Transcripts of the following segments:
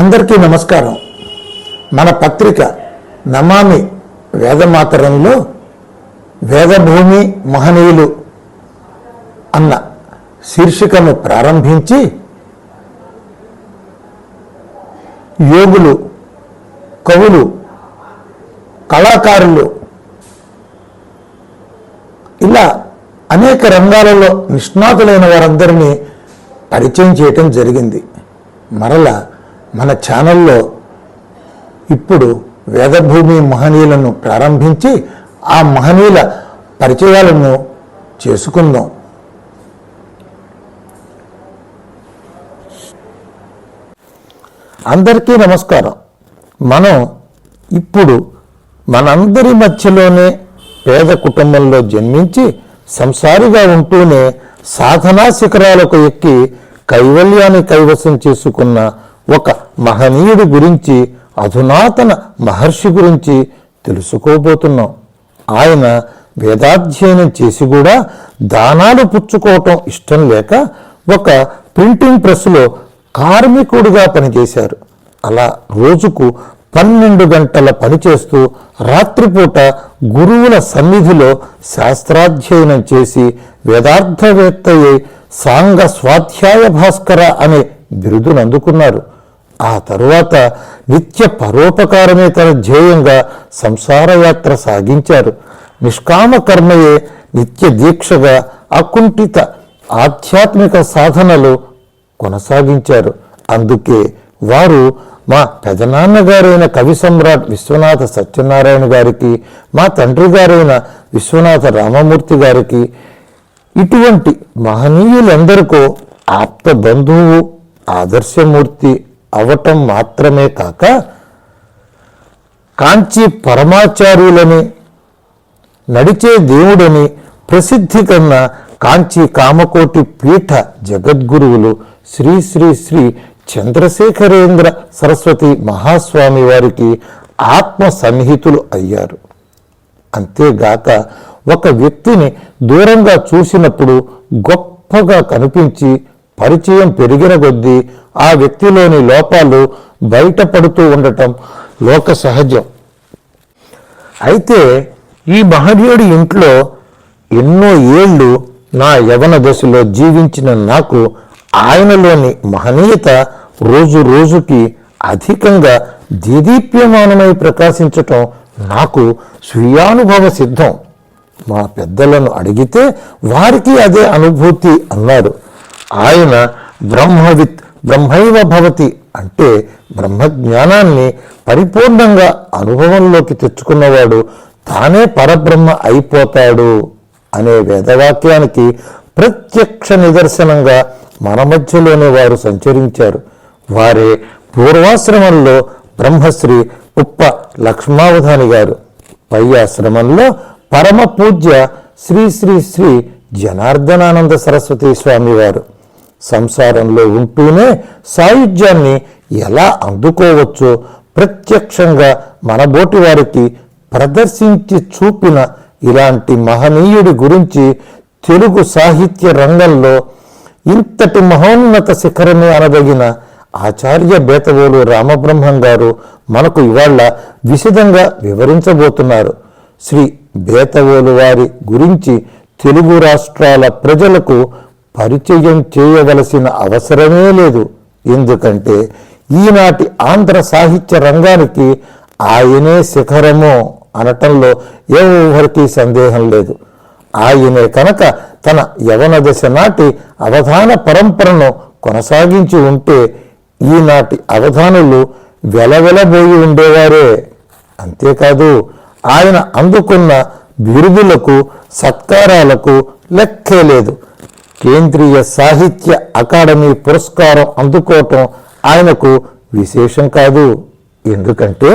అందరికీ నమస్కారం. మన పత్రిక నమామి వేదమాతరంలో వేదభూమి మహనీయులు అన్న శీర్షికను ప్రారంభించి యోగులు, కవులు, కళాకారులు ఇలా అనేక రంగాలలో నిష్ణాతులైన వారందరినీ పరిచయం చేయటం జరిగింది. మరలా మన ఛానల్లో ఇప్పుడు వేదభూమి మహనీయులను ప్రారంభించి ఆ మహనీయుల పరిచయాలను చేసుకుందాం. అందరికీ నమస్కారం. మనం ఇప్పుడు మనందరి మధ్యలోనే పేద కుటుంబంలో జన్మించి సంసారిగా ఉంటూనే సాధనా శిఖరాలకు ఎక్కి కైవల్యాన్ని కైవసం చేసుకున్న ఒక మహనీయుడి గురించి, అధునాతన మహర్షి గురించి తెలుసుకోబోతున్నాం. ఆయన వేదాధ్యయనం చేసి కూడా దానాలు పుచ్చుకోవటం ఇష్టం లేక ఒక ప్రింటింగ్ ప్రెస్లో కార్మికుడిగా పనిచేశారు. అలా రోజుకు 12 గంటల పనిచేస్తూ రాత్రిపూట గురువుల సన్నిధిలో శాస్త్రాధ్యయనం చేసి వేదార్థవేత్తయ్యే సాంగ స్వాధ్యాయ భాస్కర అనే బిరుదును అందుకున్నారు. ఆ తరువాత నిత్య పరోపకారమే తన ధ్యేయంగా సంసారయాత్ర సాగించారు. నిష్కామ కర్మయే నిత్య దీక్షగా అకుంఠిత ఆధ్యాత్మిక సాధనలు కొనసాగించారు. అందుకే వారు మా పెదనాన్నగారైన కవి సమ్రాట్ విశ్వనాథ సత్యనారాయణ గారికి, మా తండ్రి గారైన విశ్వనాథ రామమూర్తి గారికి, ఇటువంటి మహనీయులందరికో ఆప్త బంధువు, ఆదర్శమూర్తి అవటం మాత్రమే కాక కాంచీ పరమాచార్యులని, నడిచే దేవుడని ప్రసిద్ధి కన్న కాంచీ కామకోటి పీఠ జగద్గురువులు శ్రీ శ్రీ శ్రీ చంద్రశేఖరేంద్ర సరస్వతి మహాస్వామి వారికి ఆత్మ సన్నిహితులు అయ్యారు. అంతేగాక ఒక వ్యక్తిని దూరంగా చూసినప్పుడు గొప్పగా కనిపించి పరిచయం పెరిగిన కొద్దీ ఆ వ్యక్తిలోని లోపాలు బయటపడుతూ ఉండటం లోక సహజం. అయితే ఈ మహనీయుడి ఇంట్లో ఎన్నో ఏళ్ళు నా యవన దశలో జీవించిన నాకు ఆయనలోని మహనీయత రోజు రోజుకి అధికంగా దేదీప్యమానమై ప్రకాశించటం నాకు స్వీయానుభవ సిద్ధం. మా పెద్దలను అడిగితే వారికి అదే అనుభూతి అన్నారు. ఆయన బ్రహ్మవిత్ బ్రహ్మైవ భవతి అంటే బ్రహ్మజ్ఞానాన్ని పరిపూర్ణంగా అనుభవంలోకి తెచ్చుకున్నవాడు తానే పరబ్రహ్మ అయిపోతాడు అనే వేదవాక్యానికి ప్రత్యక్ష నిదర్శనంగా మన మధ్యలోనే వారు సంచరించారు. వారే పూర్వాశ్రమంలో బ్రహ్మశ్రీ ఉప్ప లక్ష్మావధాని గారు, పై ఆశ్రమంలో పరమ పూజ్య శ్రీ శ్రీ శ్రీ జనార్దనానంద సరస్వతి స్వామి వారు. సంసారంలో ఉంటూనే సాయుధ్యాన్ని ఎలా అందుకోవచ్చో ప్రత్యక్షంగా మనబోటి వారికి ప్రదర్శించి చూపిన ఇలాంటి మహనీయుడి గురించి తెలుగు సాహిత్య రంగంలో ఇంతటి మహోన్నత శిఖరమే అనదగిన ఆచార్య బేతవోలు రామబ్రహ్మం గారు మనకు ఇవాళ విశదంగా వివరించబోతున్నారు. శ్రీ బేతవోలు వారి గురించి తెలుగు రాష్ట్రాల ప్రజలకు పరిచయం చేయవలసిన అవసరమే లేదు. ఎందుకంటే ఈనాటి ఆంధ్ర సాహిత్య రంగానికి ఆయనే శిఖరము అనటంలో ఎవరికీ సందేహం లేదు. ఆయనే కనుక తన యవన దశ నాటి అవధాన పరంపరను కొనసాగించి ఉంటే ఈనాటి అవధానులు వెలవెలబోయి ఉండేవారే. అంతేకాదు ఆయన అందుకున్న బిరుదులకు, సత్కారాలకు లెక్కే లేదు. కేంద్రీయ సాహిత్య అకాడమీ పురస్కారం అందుకోవటం ఆయనకు విశేషం కాదు. ఎందుకంటే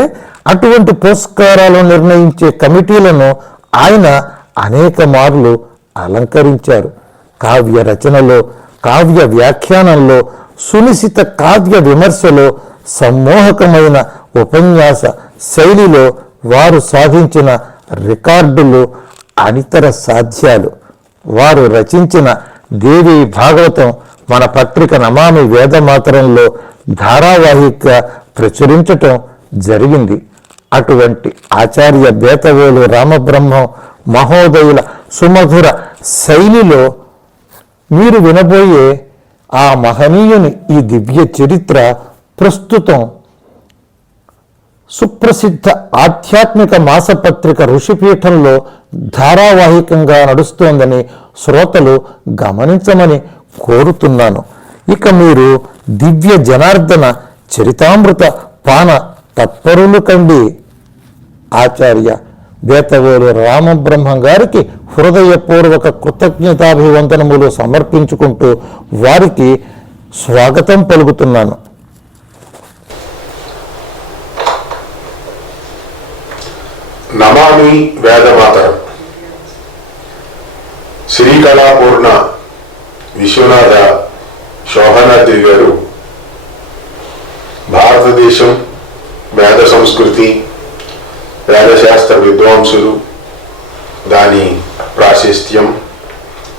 అటువంటి పురస్కారాలను నిర్ణయించే కమిటీలను ఆయన అనేక మార్లు అలంకరించారు. కావ్య రచనలో, కావ్య వ్యాఖ్యానంలో, సునిశిత కావ్య విమర్శలో, సమ్మోహకమైన ఉపన్యాస శైలిలో వారు సాధించిన రికార్డులు అనితర సాధ్యాలు. వారు రచించిన దేవి భాగవతం మన పత్రిక నమామి వేదమాతరంలో ధారావాహికగా ప్రచురించటం జరిగింది. అటువంటి ఆచార్య బేతవేలు రామబ్రహ్మం మహోదయుల సుమధుర శైలిలో మీరు వినబోయే ఆ మహనీయుని ఈ దివ్య చరిత్ర ప్రస్తుతం సుప్రసిద్ధ ఆధ్యాత్మిక మాసపత్రిక ఋషిపీఠంలో ధారావాహికంగా నడుస్తోందని శ్రోతలు గమనించమని కోరుతున్నాను. ఇక మీరు దివ్య జనార్దన చరితామృత పాన తత్పరులు కండి. ఆచార్య బేతవేలు రామబ్రహ్మం గారికి హృదయపూర్వక కృతజ్ఞతాభివందనములు సమర్పించుకుంటూ వారికి స్వాగతం పలుకుతున్నాను. నమామి వేదమాతరం. శ్రీకళాపూర్ణ విశ్వనాథ శోభనాద్రి గారు భారతదేశం వేద సంస్కృతి, వేదశాస్త్ర విద్వాంసులు, దాని ప్రాశస్త్యం,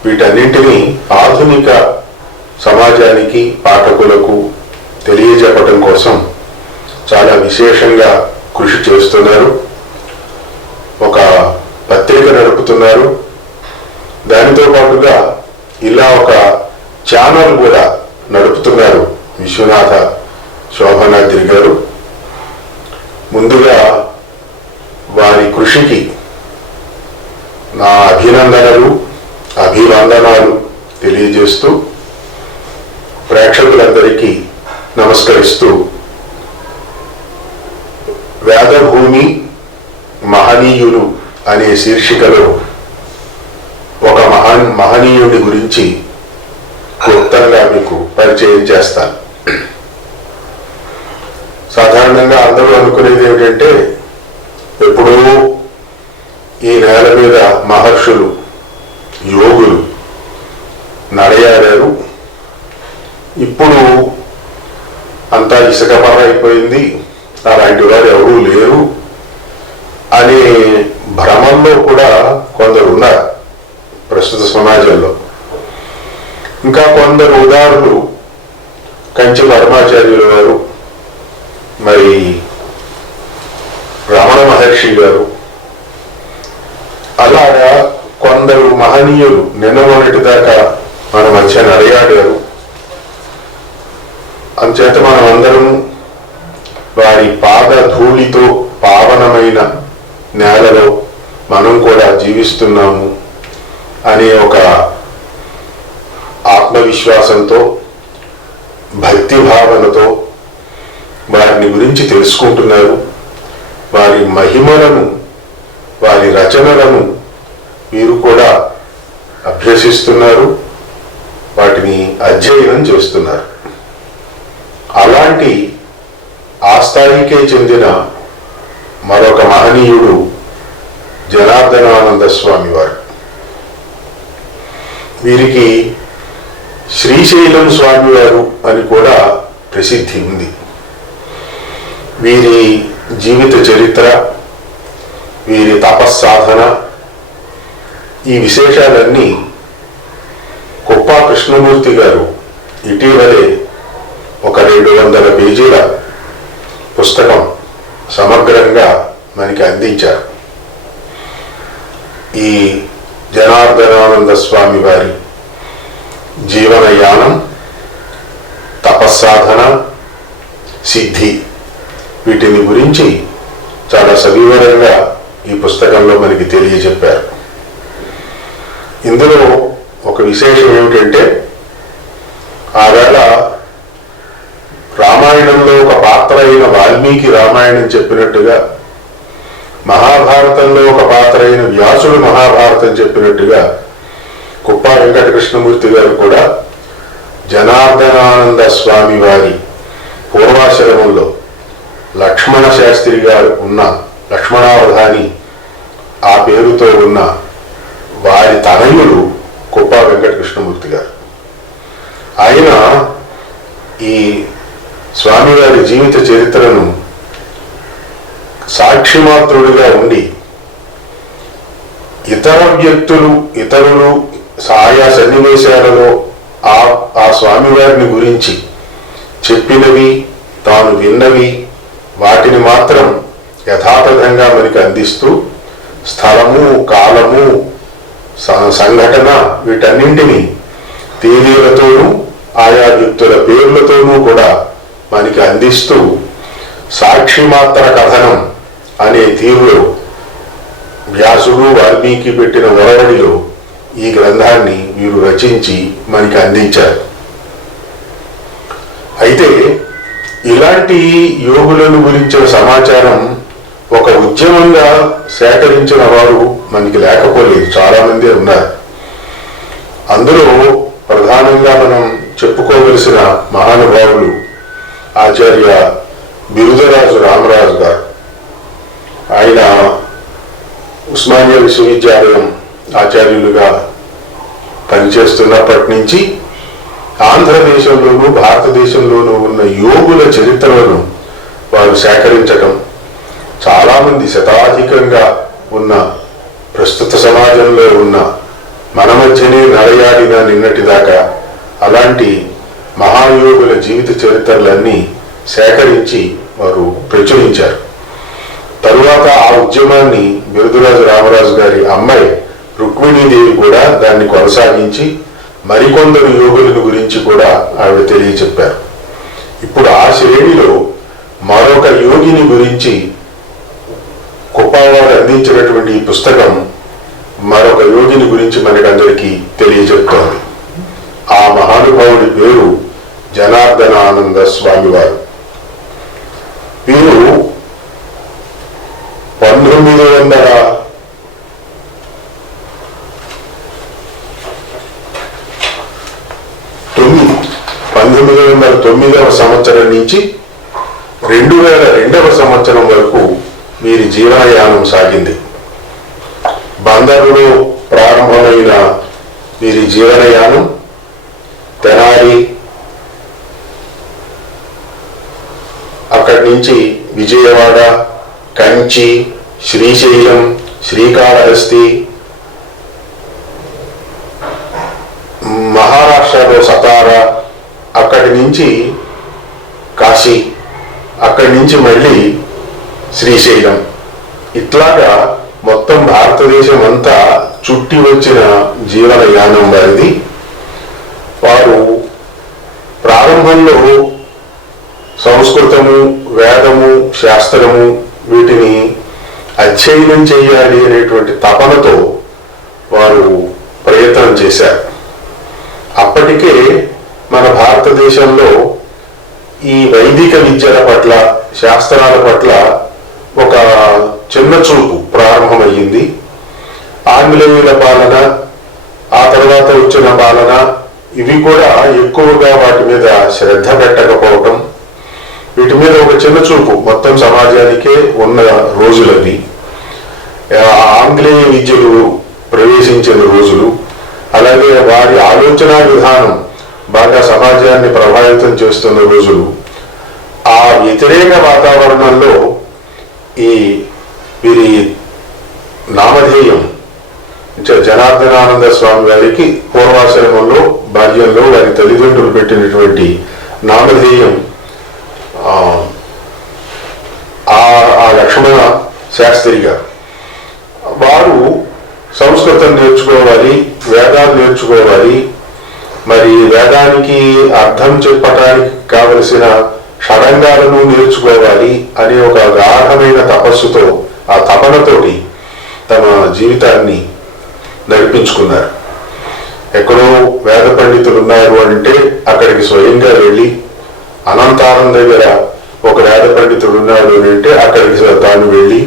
వీటన్నింటినీ ఆధునిక సమాజానికి, పాఠకులకు తెలియజెప్పడం కోసం చాలా విశేషంగా కృషి చేస్తున్నారు. ఒక పత్రిక నడుపుతున్నారు. దానితో పాటుగా ఇలా ఒక ఛానల్ కూడా నడుపుతున్నారు విశ్వనాథ శోభనాద్రి గారు. ముందుగా వారి కృషికి నా అభినందనలు, అభివందనాలు తెలియజేస్తూ ప్రేక్షకులందరికీ నమస్కరిస్తూ, వేదభూమి మహనీయులు అనే శీర్షికలో ఒక మహనీయుడి గురించి క్లుప్తంగా మీకు పరిచయం చేస్తాను. సాధారణంగా అందరూ అనుకునేది ఏమిటంటే, ఎప్పుడూ ఈ నేల మీద మహర్షులు, యోగులు నడయాడారు, ఇప్పుడు అంతా ఇసుకపర అయిపోయింది, అలాంటి వారు ఎవరూ లేరు అనే భ్రమంలో కూడా కొందరు ఉన్నారు ప్రస్తుత సమాజంలో. ఇంకా కొందరు ఉదాహరణలు కంచి పరమాచార్యుల వారు, మరి రమణ మహర్షి గారు, అలాగా కొందరు మహనీయులు నిన్న మొన్నటి దాకా మన మధ్య నడయాడారు. అంచేత మనం అందరం వారి పాద ధూళితో పావనమైన నేలలో మనం కూడా జీవిస్తున్నాము అనే ఒక ఆత్మవిశ్వాసంతో, భక్తి భావనతో వారిని గురించి తెలుసుకుంటున్నారు. వారి మహిమలను, వారి రచనలను వీరు కూడా అభ్యసిస్తున్నారు, వాటిని అధ్యయనం చేస్తున్నారు. అలాంటి ఆ స్థాయికే చెందిన మరొక మహనీయుడు జనార్దనానంద స్వామి వారు. వీరికి శ్రీశైలం స్వామి వారు అని కూడా ప్రసిద్ధి ఉంది. వీరి జీవిత చరిత్ర, వీరి తపస్సాధన, ఈ విశేషాలన్నీ కుప్పా కృష్ణమూర్తి గారు ఇటీవలే ఒక 200 పేజీల పుస్తకం సమగ్రంగా మనకి అందించారు. ఈ జనార్దనానంద స్వామి వారి జీవనయానం, తపస్సాధన, సిద్ధి, వీటిని గురించి చాలా సవివరంగా ఈ పుస్తకంలో మనకి తెలియజెప్పారు. ఇందులో ఒక విశేషం ఏమిటంటే, ఆవేళ రామాయణంలో ఒక పాత్ర అయిన వాల్మీకి రామాయణం చెప్పినట్టుగా, మహాభారతంలో ఒక పాత్ర అయిన వ్యాసుడు మహాభారతం చెప్పినట్టుగా, కుప్పా వెంకట కృష్ణమూర్తి గారు కూడా జనార్దనానంద స్వామి వారి పూర్వాశ్రమంలో లక్ష్మణ శాస్త్రి గారు ఉన్న, లక్ష్మణావధాని ఆ పేరుతో ఉన్న వారి తనయుడు కుప్పా వెంకట కృష్ణమూర్తి గారు. ఆయన ఈ స్వామివారి జీవిత చరిత్రను సాక్షిమాత్రుడిగా ఉండి, ఇతరులు ఆయా సన్నివేశాలలో ఆ ఆ స్వామివారిని గురించి చెప్పినవి, తాను విన్నవి, వాటిని మాత్రం యథాతథంగా మనకి అందిస్తూ స్థలము, కాలము, సంఘటన వీటన్నింటినీ తేదీలతోనూ ఆయా వ్యక్తుల పేర్లతోనూ కూడా మనకి అందిస్తూ సాక్షి మాత్ర కథనం అనే తీరులో వ్యాసుడు వాల్మీకి పెట్టిన ఒరవడిలో ఈ గ్రంథాన్ని వీరు రచించి మనకి అందించారు. అయితే ఇలాంటి యోగులను గురించిన సమాచారం ఒక ఉద్యమంగా సేకరించిన వారు మనకి లేకపోలేదు, చాలా మంది ఉన్నారు. అందులో ప్రధానంగా మనం చెప్పుకోవలసిన మహానుభావులు ఆచార్య బిరుదరాజు రామరాజు గారు. ఆయన ఉస్మానియా విశ్వవిద్యాలయం ఆచార్యులుగా పనిచేస్తున్నప్పటి నుంచి ఆంధ్రదేశంలోనూ భారతదేశంలోనూ ఉన్న యోగుల చరిత్రలను వారు సేకరించటం, చాలామంది శతాధికంగా ఉన్న ప్రస్తుత సమాజంలో ఉన్న మన మధ్యనే నడయాడిన నిన్నటిదాకా అలాంటి మహాయోగుల జీవిత చరిత్రలన్నీ సేకరించి వారు ప్రచురించారు. తరువాత ఆ ఉద్యమాన్ని బిరుదరాజు రామరాజు గారి అమ్మాయి రుక్మిణీదేవి కూడా దాన్ని కొనసాగించి మరికొందరు యోగులను గురించి కూడా ఆవిడ తెలియచెప్పారు. ఇప్పుడు ఆ శ్రేణిలో మరొక యోగిని గురించి కుప్పావారు అందించినటువంటి ఈ పుస్తకం మరొక యోగిని గురించి మనకందరికీ తెలియజెప్తోంది. ఆ మహానుభావుడి పేరు జనార్దనానంద స్వామివారు. వీరు 1909వ సంవత్సరం నుంచి 2002వ సంవత్సరం వరకు వీరి జీవనయానం సాగింది. బందరులో ప్రారంభమైన వీరి జీవనయానం తెనాలి, అక్కడి నుంచి విజయవాడ, కంచి, శ్రీశైలం, శ్రీకాళహస్తి, మహారాష్ట్రలో సతారా, అక్కడి నుంచి కాశీ, అక్కడి నుంచి మళ్ళీ శ్రీశైలం, ఇట్లాగా మొత్తం భారతదేశం అంతా చుట్టి వచ్చిన జీవనయానం వారిది. వారు ప్రారంభంలో సంస్కృతము, వేదము, శాస్త్రము వీటిని అధ్యయనం చేయాలి అనేటువంటి తపనతో వారు ప్రయత్నం చేశారు. అప్పటికే మన భారతదేశంలో ఈ వైదిక విద్యల పట్ల, శాస్త్రాల పట్ల ఒక చిన్న చూపు ప్రారంభమయ్యింది. ఆంగ్లేయుల పాలన, ఆ తర్వాత వచ్చిన పాలన, ఇవి కూడా ఎక్కువగా వాటి మీద శ్రద్ధ పెట్టకపోవటం, వీటి మీద ఒక చిన్న చూపు మొత్తం సమాజానికే ఉన్న రోజులవి. ఆంగ్లేయ విద్యలు ప్రవేశించిన రోజులు, అలాగే వారి ఆలోచన విధానం బాగా సమాజాన్ని ప్రభావితం చేస్తున్న రోజులు. ఆ వ్యతిరేక వాతావరణంలో వీరి నామధేయం జనార్దనానంద స్వామి వారికి పూర్వాశ్రమంలో బాల్యంలో వారి తల్లిదండ్రులు పెట్టినటువంటి నామధేయం ఆ లక్ష్మణ శాస్త్రి గారు. వారు సంస్కృతం నేర్చుకోవాలి, వేదాలు నేర్చుకోవాలి, మరి వేదానికి అర్థం చెప్పటానికి కావలసిన షడంగాలను నేర్చుకోవాలి అనే ఒక గాఢమైన తపస్సుతో, ఆ తపనతోటి తమ జీవితాన్ని నడిపించుకున్నారు. ఎక్కడో వేద పండితులు ఉన్నారు అంటే అక్కడికి స్వయంగా వెళ్ళి, అనంతారం దగ్గర ఒక వేద పండితుడు ఉన్నాడు అని అంటే అక్కడికి తాను వెళ్ళి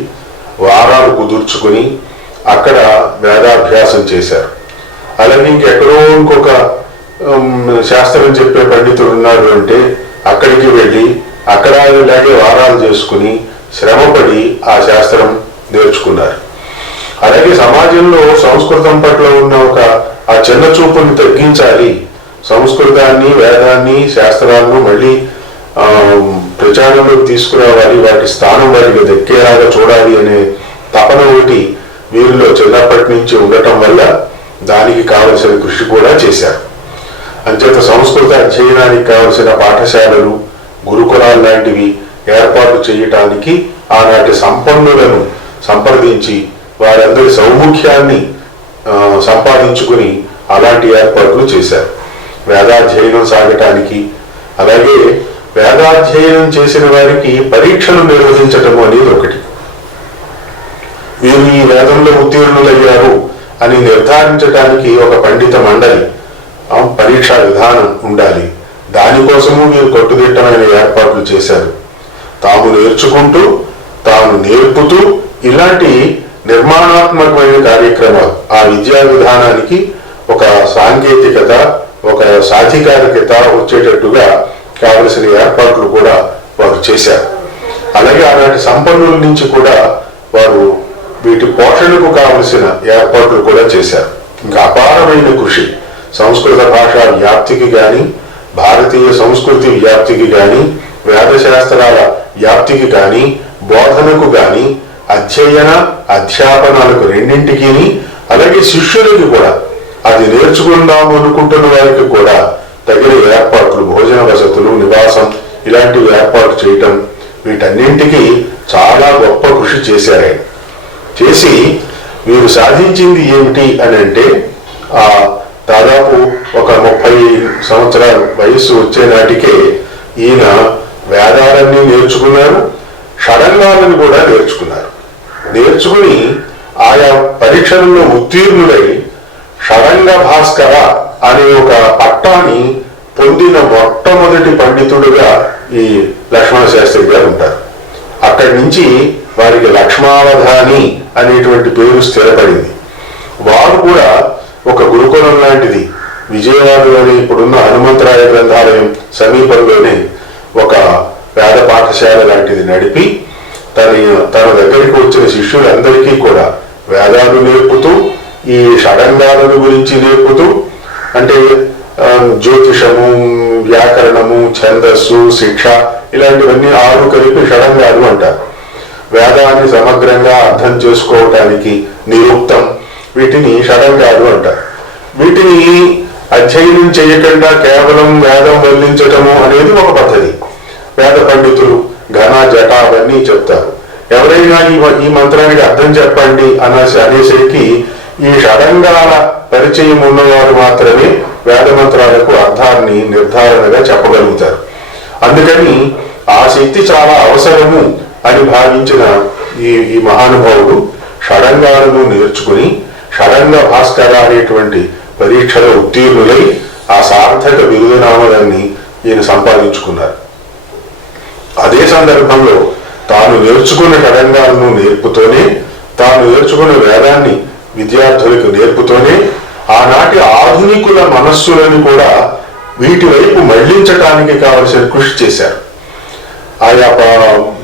వారాలు కుదుర్చుకుని అక్కడ వేదాభ్యాసం చేశారు. అలాగే ఇంకెక్కడో ఇంకొక శాస్త్రం చెప్పే పండితుడు ఉన్నాడు అంటే అక్కడికి వెళ్ళి అక్కడ ఇలాగే వారాలు చేసుకుని శ్రమపడి ఆ శాస్త్రం నేర్చుకున్నారు. అలాగే సమాజంలో సంస్కృతం పట్ల ఉన్న ఆ చిన్న చూపుని తగ్గించాలి, సంస్కృతాన్ని, వేదాన్ని, శాస్త్రాలను మళ్ళీ ప్రచారంలోకి తీసుకురావాలి, వాటి స్థానం వారికి దక్కేలాగా చూడాలి అనే తపన ఒకటి వీరిలో చిన్నప్పటి నుంచి ఉండటం వల్ల దానికి కావలసిన కృషి కూడా చేశారు. అంచేత సంస్కృత అధ్యయనానికి కావలసిన పాఠశాలలు, గురుకులాలు లాంటివి ఏర్పాటు చేయటానికి ఆనాటి సంపన్నులను సంప్రదించి వారందరి సౌముఖ్యాన్ని సంపాదించుకుని అలాంటి ఏర్పాట్లు చేశారు. వేదాధ్యయనం సాగటానికి, అలాగే వేదాధ్యయనం చేసిన వారికి పరీక్షలు నిర్వహించటము అనేది ఒకటి. వీరు ఈ వేదంలో ఉత్తీర్ణులయ్యారు అని నిర్ధారించడానికి ఒక పండిత మండలి, పరీక్షా విధానం ఉండాలి. దానికోసము వీరు కట్టుదిట్టమైన ఏర్పాట్లు చేశారు. తాము నేర్చుకుంటూ, తాము నేర్పుతూ ఇలాంటి నిర్మాణాత్మకమైన కార్యక్రమాలు, ఆ విద్యా విధానానికి ఒక సాంకేతికత, ఒక సాధికారికత వచ్చేటట్టుగా కావలసిన ఏర్పాట్లు కూడా వారు చేశారు. అలాగే ఆనాటి సంపన్నుల నుంచి కూడా వారు వీటి పోషణకు కావలసిన ఏర్పాట్లు కూడా చేశారు. ఇంకా అపారమైన కృషి సంస్కృత భాష వ్యాప్తికి కానీ, భారతీయ సంస్కృతి వ్యాప్తికి కానీ, వేదశాస్త్రాల వ్యాప్తికి కానీ, బోధనకు కానీ, అధ్యయన అధ్యాపనాలకు రెండింటికి, అలాగే శిష్యులకి కూడా, అది నేర్చుకుందాము అనుకుంటున్న వారికి కూడా తగిన ఏర్పాట్లు, భోజన వసతులు, నివాసం ఇలాంటివి ఏర్పాటు చేయటం, వీటన్నింటికి చాలా గొప్ప కృషి చేశారు. చేసి వీరు సాధించింది ఏమిటి అని అంటే, దాదాపు ఒక 30 సంవత్సరాల వయస్సు వచ్చే నాటికే ఈయన వేదాలన్నీ నేర్చుకున్నారు, షడంగాలను కూడా నేర్చుకున్నారు. నేర్చుకుని ఆయా పరీక్షలలో ఉత్తీర్ణులై షడంగ భాస్కర అనే ఒక పట్టాన్ని పొందిన మొట్టమొదటి పండితుడుగా ఈ లక్ష్మణ శాస్త్రి గారు ఉంటారు. అక్కడి నుంచి వారికి లక్ష్మావధాని అనేటువంటి పేరు స్థిరపడింది. వారు కూడా ఒక గురుకులం లాంటిది విజయవాడలోని ఇప్పుడున్న హనుమంతరాయ గ్రంథాలయం సమీపంలోనే ఒక వేద పాఠశాల లాంటిది నడిపి తన దగ్గరికి వచ్చిన శిష్యులందరికీ కూడా వేదాలు నేర్పుతూ, ఈ షడంగాలను గురించి నేర్పుతూ, అంటే జ్యోతిషము, వ్యాకరణము, ఛందస్సు, శిక్ష ఇలాంటివన్నీ 6 కలిపి షడంగాలు అంటారు. వేదాన్ని సమగ్రంగా అర్థం చేసుకోవటానికి నిరుక్తం, వీటిని షడంగాలు అంటారు. వీటిని అధ్యయనం చేయకుండా కేవలం వేదం వల్లించటము అనేది ఒక పద్ధతి. వేద పండితులు ఘన జట అవన్నీ చెప్తారు. ఎవరైనా ఈ మంత్రానికి అర్థం చెప్పండి అనేసరికి ఈ షడంగాల పరిచయం ఉన్నవారు మాత్రమే వేద మంత్రాలకు అర్థాన్ని నిర్ధారణగా చెప్పగలుగుతారు. అందుకని ఆ శక్తి చాలా అవసరము అని భావించిన ఈ మహానుభావుడు షడంగాలను నేర్చుకుని షడంగ భాస్కర అనేటువంటి పరీక్షలో ఉత్తీర్ణులై ఆ సార్థక బిరుదునామాలన్నీ ఈయన సంపాదించుకున్నారు. అదే సందర్భంలో తాను నేర్చుకున్న షడంగాలను నేర్పుతూనే, తాను నేర్చుకున్న వేదాన్ని విద్యార్థులకు నేర్పుతూనే ఆనాటి ఆధునికుల మనస్సులను కూడా వీటి వైపు మళ్లించటానికి కావలసిన కృషి చేశారు. ఆయా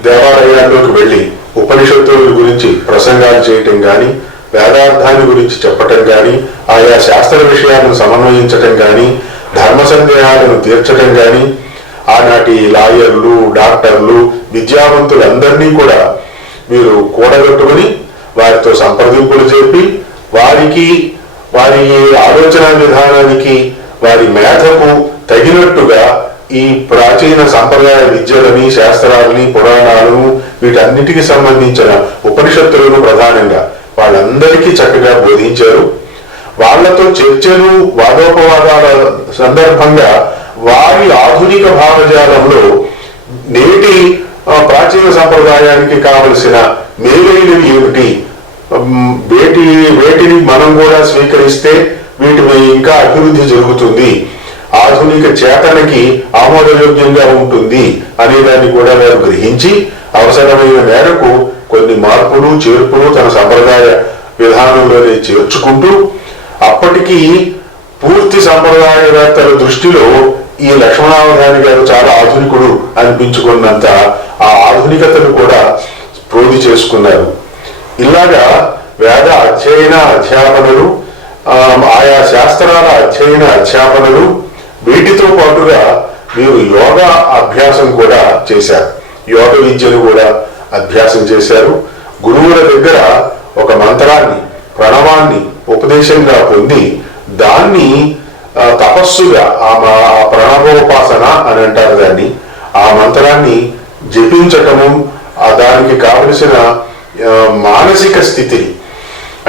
దేవాలయాల్లోకి వెళ్ళి ఉపనిషత్తుల గురించి ప్రసంగాలు చేయటం కానీ, వేదార్థాన్ని గురించి చెప్పటం కానీ, ఆయా శాస్త్ర విషయాలను సమన్వయించటం కానీ, ధర్మ సందేహాలను తీర్చటం కానీ, ఆనాటి లాయర్లు, డాక్టర్లు, విద్యావంతులందరినీ కూడా వీరు కూడగట్టుకుని వారితో సంప్రదింపులు చెప్పి వారి ఆలోచన విధానానికి, వారి మేధకు తగినట్టుగా ఈ ప్రాచీన సంప్రదాయ విద్యలని, శాస్త్రాలని, పురాణాలను వీటన్నిటికీ సంబంధించిన ఉపనిషత్తులను ప్రధానంగా వాళ్ళందరికీ చక్కగా బోధించారు. వాళ్లతో చర్చలు, వాదోపవాదాల సందర్భంగా వారి ఆధునిక భావజాలంలో నేటి ప్రాచీన సంప్రదాయానికి కావలసిన మేలైనవి ఏమిటి, వేటిని మనం కూడా స్వీకరిస్తే వీటిపై ఇంకా అభివృద్ధి జరుగుతుంది, ఆధునిక చేతనకి ఆమోదయోగ్యంగా ఉంటుంది అనేదాన్ని కూడా వారు గ్రహించి అవసరమైన మేరకు కొన్ని మార్పులు, చేర్పులు తన సంప్రదాయ విధానంలోనే చేర్చుకుంటూ, అప్పటికీ పూర్తి సంప్రదాయవేత్తల దృష్టిలో ఈ లక్ష్మణావధాని గారు చాలా ఆధునికుడు అనిపించుకున్నంత ఆ ఆధునికతను కూడా ప్రోధి చేసుకున్నారు. ఇలాగా వేద అధ్యయన అధ్యాపనలు, ఆయా శాస్త్రాల అధ్యయన అధ్యాపనలు, వీటితో పాటుగా వీరు యోగా అభ్యాసం కూడా చేశారు. యోగ విద్యను కూడా అభ్యాసం చేశారు. గురువుల దగ్గర ఒక మంత్రాన్ని, ప్రణవాన్ని ఉపదేశంగా పొంది దాన్ని తపస్సుగా ఆ ప్రణవోపాసన అని అంటారు దాన్ని, ఆ మంత్రాన్ని జపించటము, దానికి కావలసిన మానసిక స్థితిని,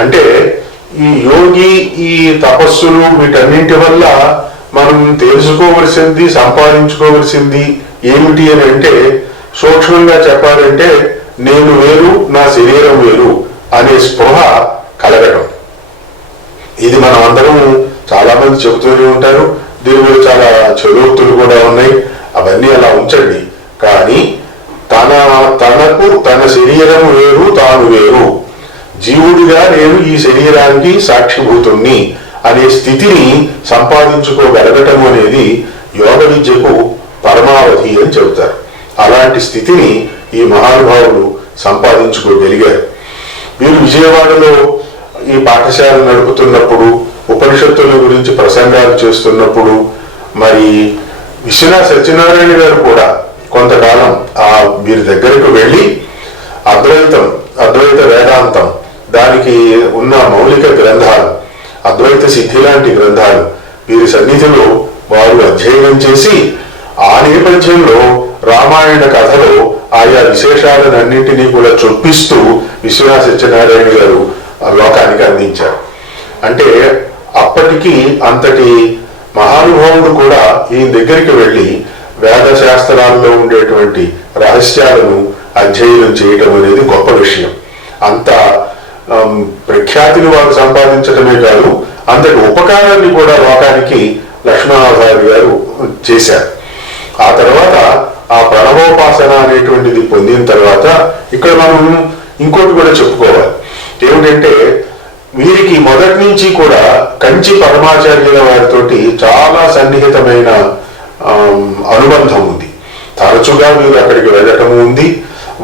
అంటే ఈ యోగి ఈ తపస్సులు వీటన్నింటి వల్ల మనం తెలుసుకోవలసింది, సంపాదించుకోవలసింది ఏమిటి అని అంటే, సూక్ష్మంగా చెప్పాలంటే నేను వేరు, నా శరీరం వేరు అనే స్పృహ కలగటం. ఇది మనం అందరం చాలా మంది చెబుతూనే ఉంటారు. దీని మీద చాలా చదువుతులు కూడా ఉన్నాయి. అవన్నీ అలా ఉంచండి. కానీ తనకు తన శరీరం వేరు, తాను వేరు, జీవుడిగా నేను ఈ శరీరానికి సాక్షిభూతుణ్ణి అనే స్థితిని సంపాదించుకోగలగటం అనేది యోగ విద్యకు పరమావధి అని చెబుతారు. అలాంటి స్థితిని ఈ మహానుభావులు సంపాదించుకోగలిగారు. వీరు విజయవాడలో ఈ పాఠశాల నడుపుతున్నప్పుడు, ఉపనిషత్తుల గురించి ప్రసంగాలు చేస్తున్నప్పుడు, మరి విశ్వనాథ సత్యనారాయణ గారు కూడా కొంతకాలం వీరి దగ్గరకు వెళ్ళి అద్వైత వేదాంతం, దానికి ఉన్న మౌలిక గ్రంథాలు, అద్వైత సిద్ధి లాంటి గ్రంథాలు వీరి సన్నిధిలో వారు అధ్యయనం చేసి, ఆ నేపథ్యంలో రామాయణ కథలో ఆయా విశేషాలన్నింటినీ కూడా చొప్పిస్తూ విశ్వనాథ సత్యనారాయణ గారు లోకానికి అందించారు. అంటే అప్పటికి అంతటి మహానుభావుడు కూడా ఈయన దగ్గరికి వెళ్ళి వేద శాస్త్రాల్లో ఉండేటువంటి రహస్యాలను అధ్యయనం చేయటం అనేది గొప్ప విషయం. అంత ప్రఖ్యాతిని వారు సంపాదించడమే కాదు, అంతటి ఉపకారాన్ని కూడా లోకానికి లక్ష్మణాచార్య గారు చేశారు. ఆ తర్వాత ఆ ప్రణవోపాసన అనేటువంటిది పొందిన తర్వాత ఇక్కడ మనం ఇంకోటి కూడా చెప్పుకోవాలి. ఏమిటంటే వీరికి మొదటి నుంచి కూడా కంచి పరమాచార్యుల వారితోటి చాలా సన్నిహితమైన అనుబంధం ఉంది. తరచుగా వీరు అక్కడికి వెళ్ళటము ఉంది.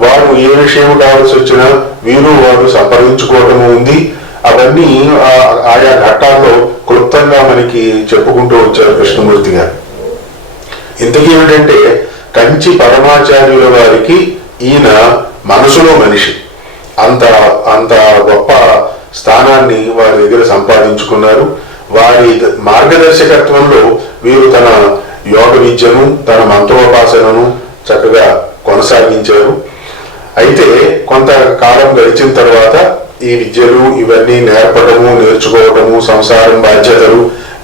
వారు ఏ విషయం కావాల్సి వచ్చినా వారు సంప్రదించుకోవటము ఉంది. అవన్నీ ఆయా ఘట్టాల్లో క్లుప్తంగా మనకి చెప్పుకుంటూ వచ్చారు కృష్ణమూర్తి గారు. ఇంతకీ ఏమిటంటే కంచి పరమాచార్యుల వారికి ఈయన మనసులో మనిషి. అంత గొప్ప స్థానాన్ని వారి దగ్గర సంపాదించుకున్నారు. వారి మార్గదర్శకత్వంలో వీరు తన యోగ విద్యను, తన మంత్రోపాసనను చక్కగా కొనసాగించారు. అయితే కొంతకాలం గడిచిన తర్వాత ఈ విద్యలు ఇవన్నీ నేర్చుకోవటము, సంసారం బాధ్యతలు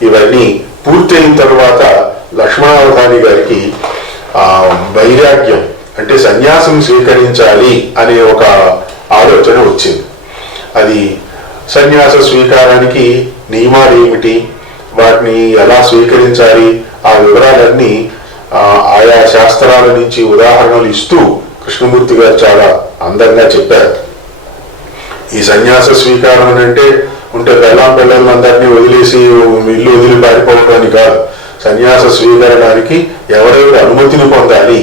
ఇవన్నీ పూర్తయిన తర్వాత లక్ష్మణావధాని గారికి వైరాగ్యం, అంటే సన్యాసం స్వీకరించాలి అనే ఒక ఆలోచన వచ్చింది. అది సన్యాస స్వీకారానికి నియమాలు ఏమిటి, వాటిని ఎలా స్వీకరించాలి, ఆ వివరాలన్నీ ఆయా శాస్త్రాల నుంచి ఉదాహరణలు ఇస్తూ కృష్ణమూర్తి గారు చాలా అందంగా చెప్పారు. ఈ సన్యాస స్వీకారం అంటే పిల్లలందరినీ వదిలేసి ఇల్లు వదిలి పారిపోవడానికి కాదు. సన్యాస స్వీకరణానికి ఎవరెవరు అనుమతిని పొందాలి,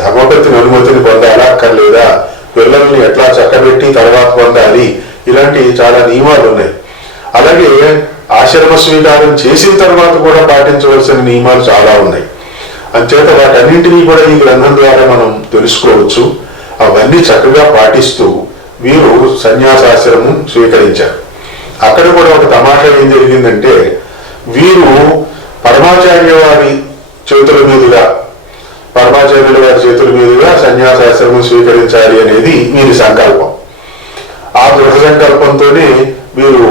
ధర్మపతిని అనుమతిని పొందాలా అక్కర్లేదా, పిల్లల్ని ఎట్లా చక్కబెట్టి తర్వాత పొందాలి, ఇలాంటి చాలా నియమాలు ఉన్నాయి. అలాగే ఆశ్రమ స్వీకారం చేసిన తర్వాత కూడా పాటించవలసిన నియమాలు చాలా ఉన్నాయి. అంచేత వాటన్నింటినీ కూడా ఈ గ్రంథం ద్వారా మనం తెలుసుకోవచ్చు. అవన్నీ చక్కగా పాటిస్తూ వీరు సన్యాసాశ్రమం స్వీకరించారు. అక్కడ కూడా ఒక తమాషా ఏం జరిగిందంటే, వీరు పరమాచార్యుల వారి చేతుల మీదుగా సన్యాసాశ్రమం స్వీకరించాలి అనేది వీరి సంకల్పం. ఆ దృఢ సంకల్పంతోనే వీరు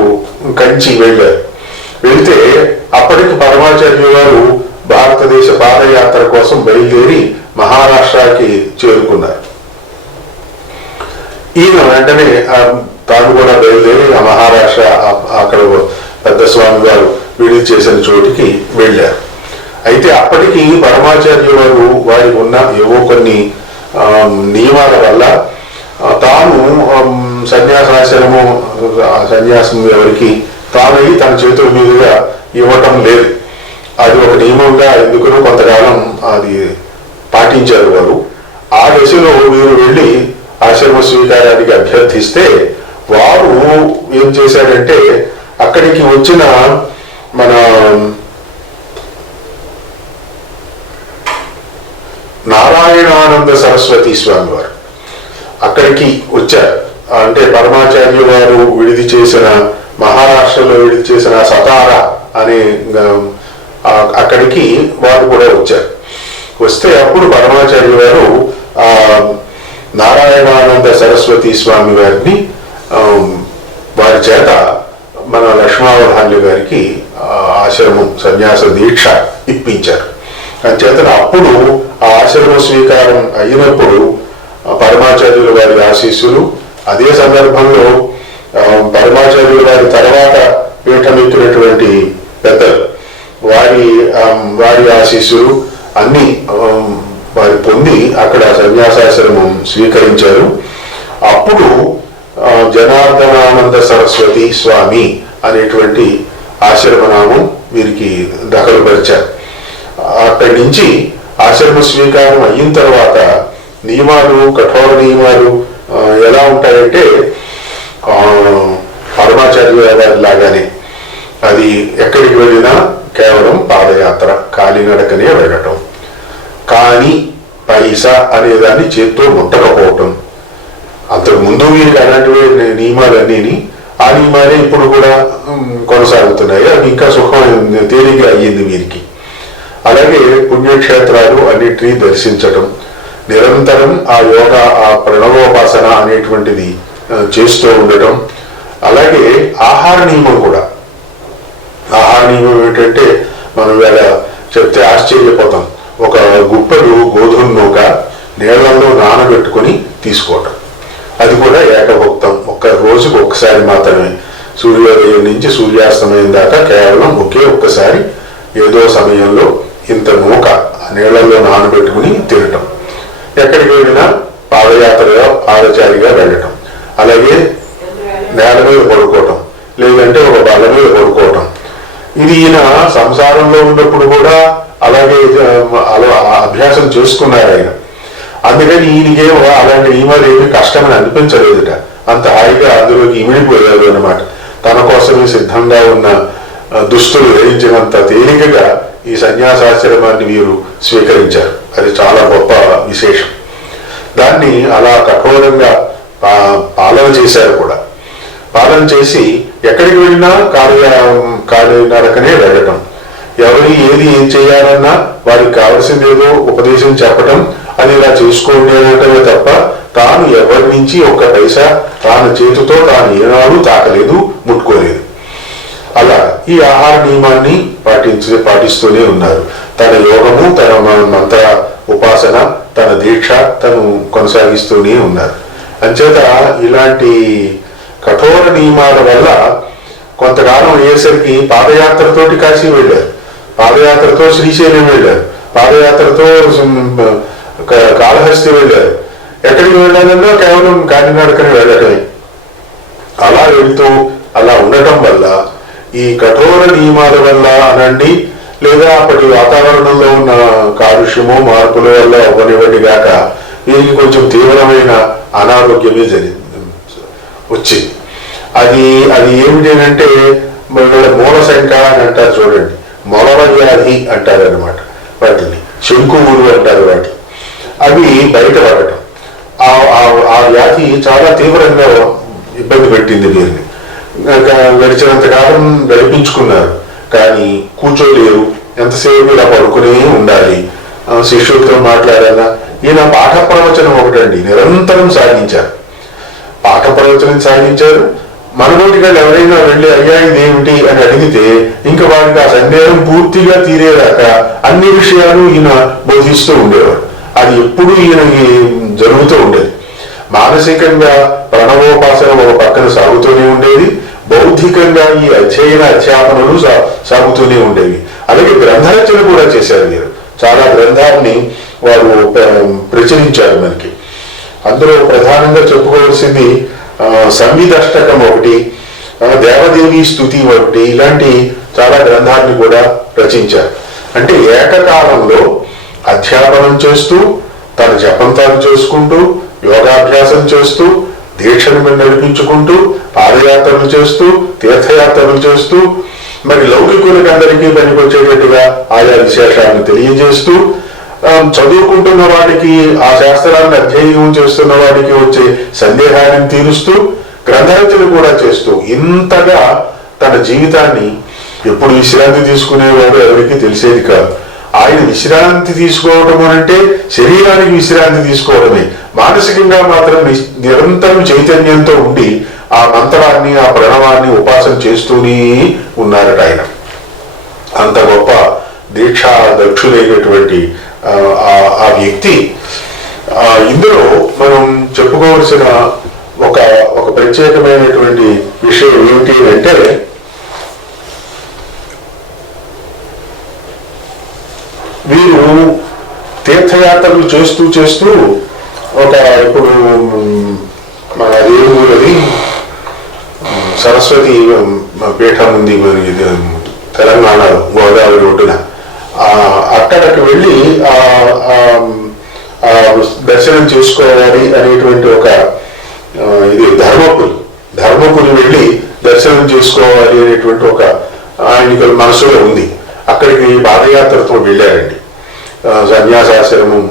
కంచి వెళ్ళారు. వెళ్తే అప్పటికి పరమాచార్యుల వారు భారతదేశ పాదయాత్ర కోసం బయలుదేరి మహారాష్ట్రకి చేరుకున్నారు. ఈయన వెంటనే తాను కూడా బయలుదేరి ఆ మహారాష్ట్ర అక్కడ పెద్ద స్వామి గారు విడిది చేసిన చోటికి వెళ్ళారు. అయితే అప్పటికి పరమాచార్యుల వారికి ఉన్న ఏవో కొన్ని నియమాల వల్ల తాను సన్యాసం ఎవరికి తానై తన చేతుల మీదుగా ఇవ్వటం లేదు. అది ఒక నియమంగా ఎందుకునో కొంతకాలం అది పాటించారు వారు. ఆ దశలో వీరు వెళ్ళి ఆశ్రమ స్వీకారానికి అభ్యర్థిస్తే వారు ఏం చేశారంటే, అక్కడికి వచ్చిన మన నారాయణానంద సరస్వతి స్వామి వారు అక్కడికి వచ్చారు. అంటే పరమాచార్య వారు విడిది చేసిన మహారాష్ట్రలో చేసిన సతారా అనే అక్కడికి వారు కూడా వచ్చారు. వస్తే అప్పుడు పరమాచార్య వారు నారాయణానంద సరస్వతి స్వామి వారిని వారి చేత మన లక్ష్మావధాన్య గారికి ఆశ్రమం సన్యాస దీక్ష ఇప్పించారు. అంచేతన అప్పుడు ఆ ఆశ్రమ స్వీకారం అయినప్పుడు పరమాచార్యుల వారి ఆశీస్సులు, అదే సందర్భంలో పరమాచార్యుల వారి తర్వాత పీఠమెక్కినటువంటి పెద్దలు వారి ఆశీస్సులు అన్ని వారి పొంది అక్కడ సన్యాసాశ్రమం స్వీకరించారు. అప్పుడు జనార్దనానంద సరస్వతి స్వామి అనేటువంటి ఆశ్రమనామం వీరికి దఖలుపరిచారు. అక్కడి నుంచి ఆశ్రమ స్వీకారం అయిన తర్వాత నియమాలు, కఠోర నియమాలు ఎలా ఉంటాయంటే పరమాచార్య వారి లాగానే అది ఎక్కడికి వెళ్ళినా కేవలం పాదయాత్ర, కాలినడకనే వెళ్ళటం, కానీ పైసా అనేదాన్ని చేత్తో ముట్టకపోవటం. అంతకుముందు వీరికి అలాంటివి నియమాలన్నీ, ఆ నియమాలే ఇప్పుడు కూడా కొనసాగుతున్నాయి. అది ఇంకా తేలిగ్గా అయ్యింది వీరికి. అలాగే పుణ్యక్షేత్రాలు అన్నిటినీ దర్శించటం, నిరంతరం ఆ యోగా, ఆ ప్రణవోపాసన అనేటువంటిది చేస్తూ ఉండటం. అలాగే ఆహార నియమం కూడా. ఆహార నియమం ఏంటంటే మనం వేళ చెప్తే ఆశ్చర్యపోతాం. ఒక గుప్పెడు గోధుమ నూక నీళ్లలో నానబెట్టుకుని తీసుకోవటం, అది కూడా ఏకభుక్తం. రోజుకు ఒక్కసారి మాత్రమే, సూర్యోదయం నుంచి సూర్యాస్తమయం దాకా కేవలం ఒక్కసారి ఏదో సమయంలో ఇంత నూక నీళ్లలో నానబెట్టుకుని తినటం. ఎక్కడికి వెళ్ళినా పాదచారిగా వెళ్ళటం. అలాగే నేల మీద పడుకోవటం, లేదంటే ఒక బల్ల మీద పడుకోవటం. ఇది ఈయన సంసారంలో ఉన్నప్పుడు కూడా అలాగే అభ్యాసం చేసుకున్నారు ఆయన. అందుకని ఈయనకేమో అలాంటి నియమాలు ఏమీ కష్టమని అనిపించలేదుట. అంత హాయిగా అందులోకి ఇమిడిపోయారు అన్నమాట. తన కోసమే సిద్ధంగా ఉన్న దుస్తులు ధరించినంత తేలికగా ఈ సన్యాసాశ్రమాన్ని వీరు స్వీకరించారు. అది చాలా గొప్ప విశేషం. దాన్ని అలా కఠోరంగా పాలన చేశారు కూడా. పాలన చేసి ఎక్కడికి వెళ్ళినా కాలినడకనే వెళ్ళటం. ఎవరి ఏం చేయాలన్నా వారికి కావలసింది ఏదో ఉపదేశం చెప్పటం, అది ఇలా చేసుకోండి అనటమే తప్ప తాను ఎవరి నుంచి ఒక్క పైసా తాను చేతితో తాను ఏనాడు తాకలేదు, ముట్టుకోలేదు. అలా ఈ ఆహార నియమాన్ని పాటిస్తూనే ఉన్నారు. తన యోగము, తన మంత్ర ఉపాసన, తన దీక్ష తను కొనసాగిస్తూనే ఉన్నారు. అంచేత ఇలాంటి కఠోర నియమాల వల్ల కొంతకాలం అయ్యేసరికి పాదయాత్రతోటి కాశీ వెళ్ళారు, పాదయాత్రతో శ్రీశైలం వెళ్ళారు, పాదయాత్రతో కాళహస్తి వెళ్ళారు. ఎక్కడికి వెళ్ళాలన్నా కేవలం కాలినడకని వెళ్ళటమే. అలా వెళ్తూ అలా ఉండటం వల్ల ఈ కఠోర నియమాల వల్ల అనండి, లేదా అప్పటి వాతావరణంలో ఉన్న కాలుష్యము, మార్పుల వల్ల అవ్వనివ్వండి గాక వీరికి కొంచెం తీవ్రమైన అనారోగ్యమే వచ్చింది. అది ఏమిటంటే మూలశంక అని అంటారు చూడండి, మొలవ వ్యాధి అంటారు అనమాట. వాటిని శంకువులు అంటారు. వాటి అవి బయటపడటం. ఆ వ్యాధి చాలా తీవ్రంగా ఇబ్బంది పెట్టింది వీరిని. గడిచినంత కాలం గడిపించుకున్నారు, కానీ కూర్చోలేరు. ఎంతసేపు ఇలా పడుకునే ఉండాలి. శిష్యులతో మాట్లాడాలా. ఈయన పాఠ ప్రవచనం ఒకటండి నిరంతరం సాగించారు. పాఠ ప్రవచనం సాగించారు. మనలోటిగా ఎవరైనా వెళ్ళి అయ్యా ఇదేమిటి అని అడిగితే ఇంకా వారికి ఆ సందేహం పూర్తిగా తీరేదాకా అన్ని విషయాలు ఈయన బోధిస్తూ ఉండేవారు. అది ఎప్పుడు ఈయనకి జరుగుతూ ఉండేది. మానసికంగా ప్రణవోపాసన ఒక పక్కన సాగుతూనే ఉండేది, బౌద్ధికంగా ఈ అధ్యాపనలు సాగుతూనే ఉండేవి. అలాగే గ్రంథరచన కూడా చేశారు వీరు. చాలా గ్రంథాలని వారు ప్రచురించారు మనకి. అందులో ప్రధానంగా చెప్పుకోవాల్సింది సంవిదష్టకం ఒకటి, దేవదేవి స్తుతి ఒకటి, ఇలాంటి చాలా గ్రంథాలను కూడా రచించారు. అంటే ఏకకాలంలో అధ్యాపనం చేస్తూ, తన జపం తాను చేసుకుంటూ, యోగాభ్యాసం చేస్తూ, దీక్షను నడిపించుకుంటూ, పాదయాత్రలు చేస్తూ, తీర్థయాత్రలు చేస్తూ, మరి లౌకికులకు అందరికీ పనికొచ్చేటట్టుగా ఆయా విశేషాలను తెలియజేస్తూ, చదువుకుంటున్న వాడికి ఆ శాస్త్రాన్ని అధ్యయనం చేస్తున్న వాడికి వచ్చే సందేహాలను తీరుస్తూ, గ్రంథరచన కూడా చేస్తూ ఇంతగా తన జీవితాన్ని ఎప్పుడు విశ్రాంతి తీసుకునేవాడు ఎవరికి తెలిసేది కాదు. ఆయన విశ్రాంతి తీసుకోవడం అంటే శరీరానికి విశ్రాంతి తీసుకోవడమే, మానసికంగా మాత్రం నిరంతరం చైతన్యంతో ఉండి ఆ మంత్రాన్ని ఆ ప్రణవాన్ని ఉపాసన చేస్తూనే ఉన్నారట ఆయన. అంత గొప్ప దీక్షా దక్షుడైనటువంటి ఆ వ్యక్తి. ఇందులో మనం చెప్పుకోవాల్సిన ఒక ప్రత్యేకమైనటువంటి విషయం ఏమిటి అంటే, వీరు తీర్థయాత్రలు చేస్తూ చేస్తూ ఇప్పుడు మన దేవుడి సరస్వతి పీఠం ఉంది మనకి తెలంగాణలో గోదావరి ఒడ్డున. అక్కడికి వెళ్ళి దర్శనం చేసుకోవాలి అనేటువంటి ఒక ఇది ధర్మపురి వెళ్ళి దర్శనం చేసుకోవాలి అనేటువంటి ఒక ఆయనకి మనసులో ఉంది. అక్కడికి పాదయాత్రతో వెళ్ళారండి. సన్యాసాశ్రమం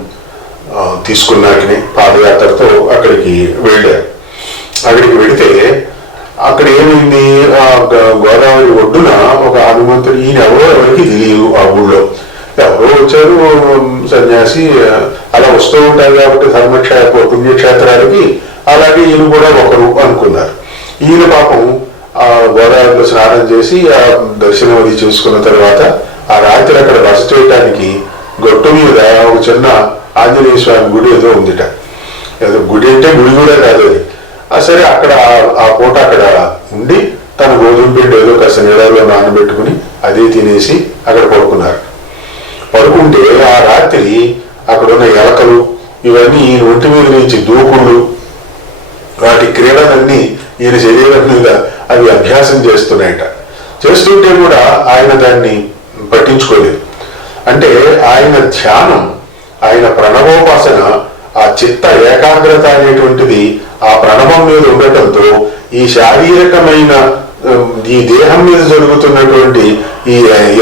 తీసుకున్నాకనే పాదయాత్రతో అక్కడికి వెళ్ళారు. అక్కడికి వెళితే అక్కడ ఏమైంది, గోదావరి ఒడ్డున ఒక హనుమంతుడు, ఈయన ఎవరికి తెలియదు. ఆ ఊళ్ళో ఎవరో వచ్చారు సన్యాసి, అలా వస్తూ ఉంటారు కాబట్టి పుణ్యక్షేత్రాలకి, అలాగే ఈయన కూడా ఒకరు అనుకున్నారు. ఈయన పాపం ఆ గోదావరిలో స్నానం చేసి ఆ దర్శనం అది చేసుకున్న తర్వాత ఆ రాత్రి అక్కడ బస చేయటానికి గొట్టు మీద ఒక చిన్న ఆంజనేయ స్వామి గుడి ఏదో ఉందిట. ఏదో గుడి అంటే గుడి కూడా కాదు అది. సరే అక్కడ ఆ పూట అక్కడ ఉండి తన గోధుమ పిండి ఏదో కాస్త నీళ్ళలో నానబెట్టుకుని అదే తినేసి అక్కడ పడుకుంటే ఆ రాత్రి అక్కడున్న ఎలకలు ఇవన్నీ ఈయన ఒంటి మీద నుంచి దూకుళ్ళు, వాటి క్రీడలన్నీ ఈయన శరీరం మీద అవి అభ్యాసం చేస్తున్నాయట. చేస్తుంటే కూడా ఆయన దాన్ని పట్టించుకోలేదు. అంటే ఆయన ధ్యానం, ఆయన ప్రణవోపాసన, ఆ చిత్త ఏకాగ్రత అనేటువంటిది ఆ ప్రణవం మీద ఉండటంతో ఈ శారీరకమైన ఈ దేహం మీద జరుగుతున్నటువంటి ఈ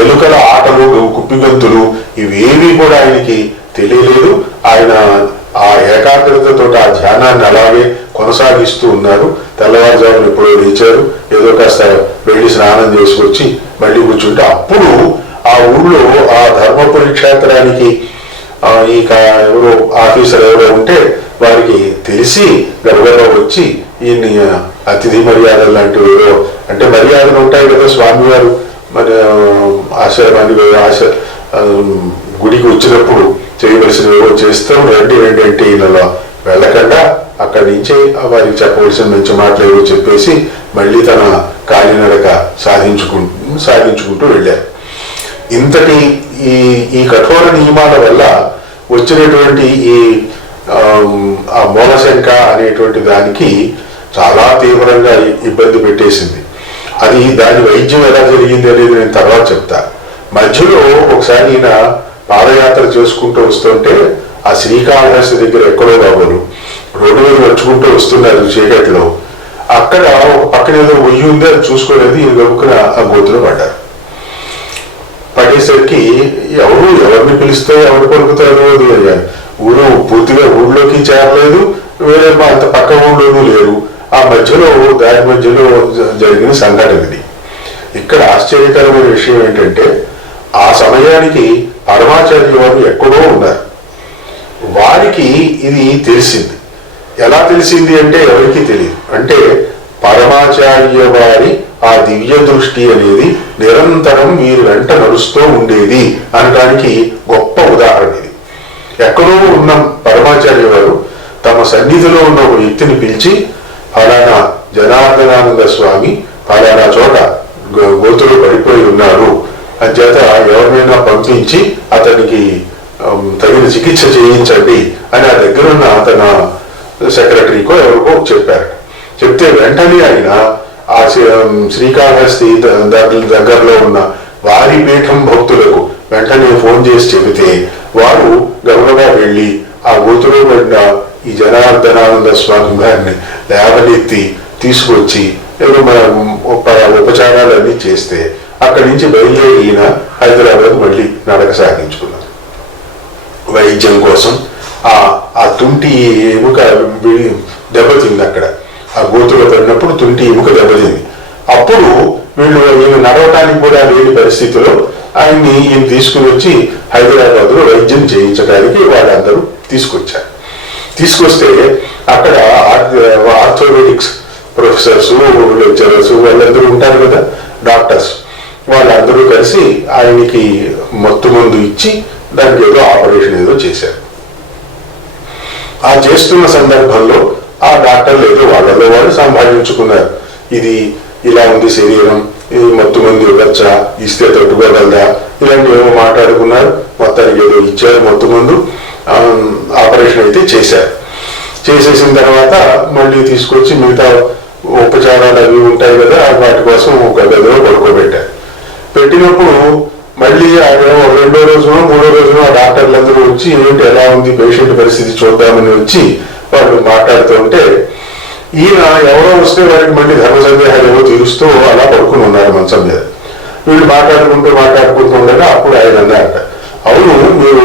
ఎలుకల ఆటలు, కుప్పిగంతులు ఇవేమీ కూడా ఆయనకి తెలియలేదు. ఆయన ఆ ఏకాగ్రతతో ఆ ధ్యానాన్ని అలాగే కొనసాగిస్తూ ఉన్నారు. తెల్లవారుజామున ఎప్పుడో లేచారు, ఏదో కాస్త వెళ్ళి స్నానం చేసుకొచ్చి మళ్ళీ కూర్చుంటే అప్పుడు ఆ ఊళ్ళో ఆ ధర్మపురి క్షేత్రానికి ఎవరో ఆఫీసర్ ఎవరో ఉంటే వారికి తెలిసి గబగబా వచ్చి ఈయన్ని అతిథి మర్యాదలు లాంటివి ఏవో అంటే మర్యాదలు ఉంటాయి కదా, స్వామివారు మరి ఆశ్రమానికి గుడికి వచ్చినప్పుడు చేయవలసినవి చేస్తాం, రండి అంటే ఈయనలో వెళ్ళకుండా అక్కడి నుంచి వారికి చెప్పవలసిన మంచి మాటలు ఏవో చెప్పేసి మళ్ళీ తన కాలినడక సాగించుకుంటూ వెళ్ళారు. ఇంతటి ఈ కఠోర నియమాల వల్ల వచ్చినటువంటి ఈ ఆ మూలశంక అనేటువంటి దానికి చాలా తీవ్రంగా ఇబ్బంది పెట్టేసింది. అది దాని వైద్యం ఎలా జరిగింది అనేది నేను తర్వాత చెప్తా. మధ్యలో ఒకసారి ఈయన పాదయాత్ర చేసుకుంటూ వస్తుంటే ఆ శ్రీకాళహస్తి దగ్గర ఎక్కడో బాబులు రోడ్డు మీద వచ్చుకుంటూ వస్తున్నారు చీకట్లో. అక్కడ ఒక పక్కన ఏదో ఉయ్యి ఉంది, అది చూసుకోలేదు. ఈయన గబుక్కున ఆ గోతులో పడ్డారు. పడేసరికి ఎవరిని పిలిస్తే ఎవరు పలుకుతారు, ఊరు పూర్తిగా ఊళ్ళోకి చేరలేదు, వేరే అంత పక్క ఊళ్ళోనూ లేరు. ఆ మధ్యలో దారి మధ్యలో జరిగిన సంఘటన ఇది. ఇక్కడ ఆశ్చర్యకరమైన విషయం ఏంటంటే ఆ సమయానికి పరమాచార్య వారు ఎక్కడో ఉన్నారు. వారికి ఇది తెలిసింది. ఎలా తెలిసింది అంటే ఎవరికి తెలియదు. అంటే పరమాచార్య వారి ఆ దివ్య దృష్టి అనేది నిరంతరం వీరి వెంట నడుస్తూ ఉండేది అనడానికి గొప్ప ఉదాహరణ ఇది. ఎక్కడో ఉన్న పరమాచార్య వారు తమ సన్నిధిలో ఉన్న ఒక వ్యక్తిని పిలిచి, ఫలానా జనార్దనానంద స్వామి ఫలానా చోట గోతులు పడిపోయి ఉన్నారు అని చేత ఎవరినైనా పంపించి అతనికి తగిన చికిత్స చేయించండి అని ఆ దగ్గరున్న తన సెక్రటరీకో ఎవరికో చెప్పారు. చెప్తే వెంటనే ఆయన ఆ శ్రీకాళహస్తి దగ్గరలో ఉన్న వారి పీఠం భక్తులకు వెంటనే ఫోన్ చేసి చెబితే వారు గబగబా వెళ్ళి ఆ గోతులో పడిన ఈ జనార్దనానంద స్వామి గారిని లేవనెత్తి తీసుకొచ్చి ఉపచారాలన్నీ చేస్తే అక్కడి నుంచి బయలుదేరి ఈయన హైదరాబాద్ మళ్ళీ నడక సాగించుకున్నారు వైద్యం కోసం. ఆ తుంటి ఎముక దెబ్బతింది అక్కడ. ఆ గోతులో పడినప్పుడు తుంటి ఎముక దెబ్బతింది. అప్పుడు ఈయన నడవటానికి కూడా లేని పరిస్థితిలో ఈయన తీసుకుని వచ్చి హైదరాబాద్లో వైద్యం చేయించడానికి వాళ్ళందరూ తీసుకొచ్చారు. తీసుకొస్తే అక్కడ ఆర్థోపెడిక్స్ ప్రొఫెసర్స్, లెక్చరర్స్ వాళ్ళందరూ ఉంటారు కదా, డాక్టర్స్, వాళ్ళందరూ కలిసి ఆయనకి మత్తు మందు ఇచ్చి దానికి ఏదో ఆపరేషన్ ఏదో చేశారు. ఆ చేస్తున్న సందర్భంలో ఆ డాక్టర్లు ఏదో వాళ్ళలో వాళ్ళు సంభాషించుకున్నారు. ఇది ఇలా ఉంది శరీరం, ఇది మత్తు మందు ఇవ్వచ్చా, ఇస్తే తట్టుకోగలదా, ఇలాంటివి ఏమో మాట్లాడుకున్నారు. మొత్తానికి ఏదో ఇచ్చారు మత్తు మందు, ఆపరేషన్ అయితే చేశారు. చేసేసిన తర్వాత మళ్ళీ తీసుకొచ్చి మిగతా ఉపచారాలు అవి ఉంటాయి కదా, వాటి కోసం ఒక గదిలో పడుకోబెట్టారు. పెట్టినప్పుడు మళ్ళీ ఆయన రెండో రోజునో మూడో రోజునో ఆ డాక్టర్లందరూ వచ్చి ఏంటి ఎలా ఉంది పేషెంట్ పరిస్థితి చూద్దామని వచ్చి వాళ్ళు మాట్లాడుతూ ఉంటే ఈయన ఎవరో వస్తే వారికి మళ్ళీ ధర్మ సందేహాలు ఏవో తీరుస్తూ అలా పడుకుని ఉన్నారు మంచం మీద. వీళ్ళు మాట్లాడుకుంటూ ఉండగా అప్పుడు ఆయన అన్నారట, అవును మీరు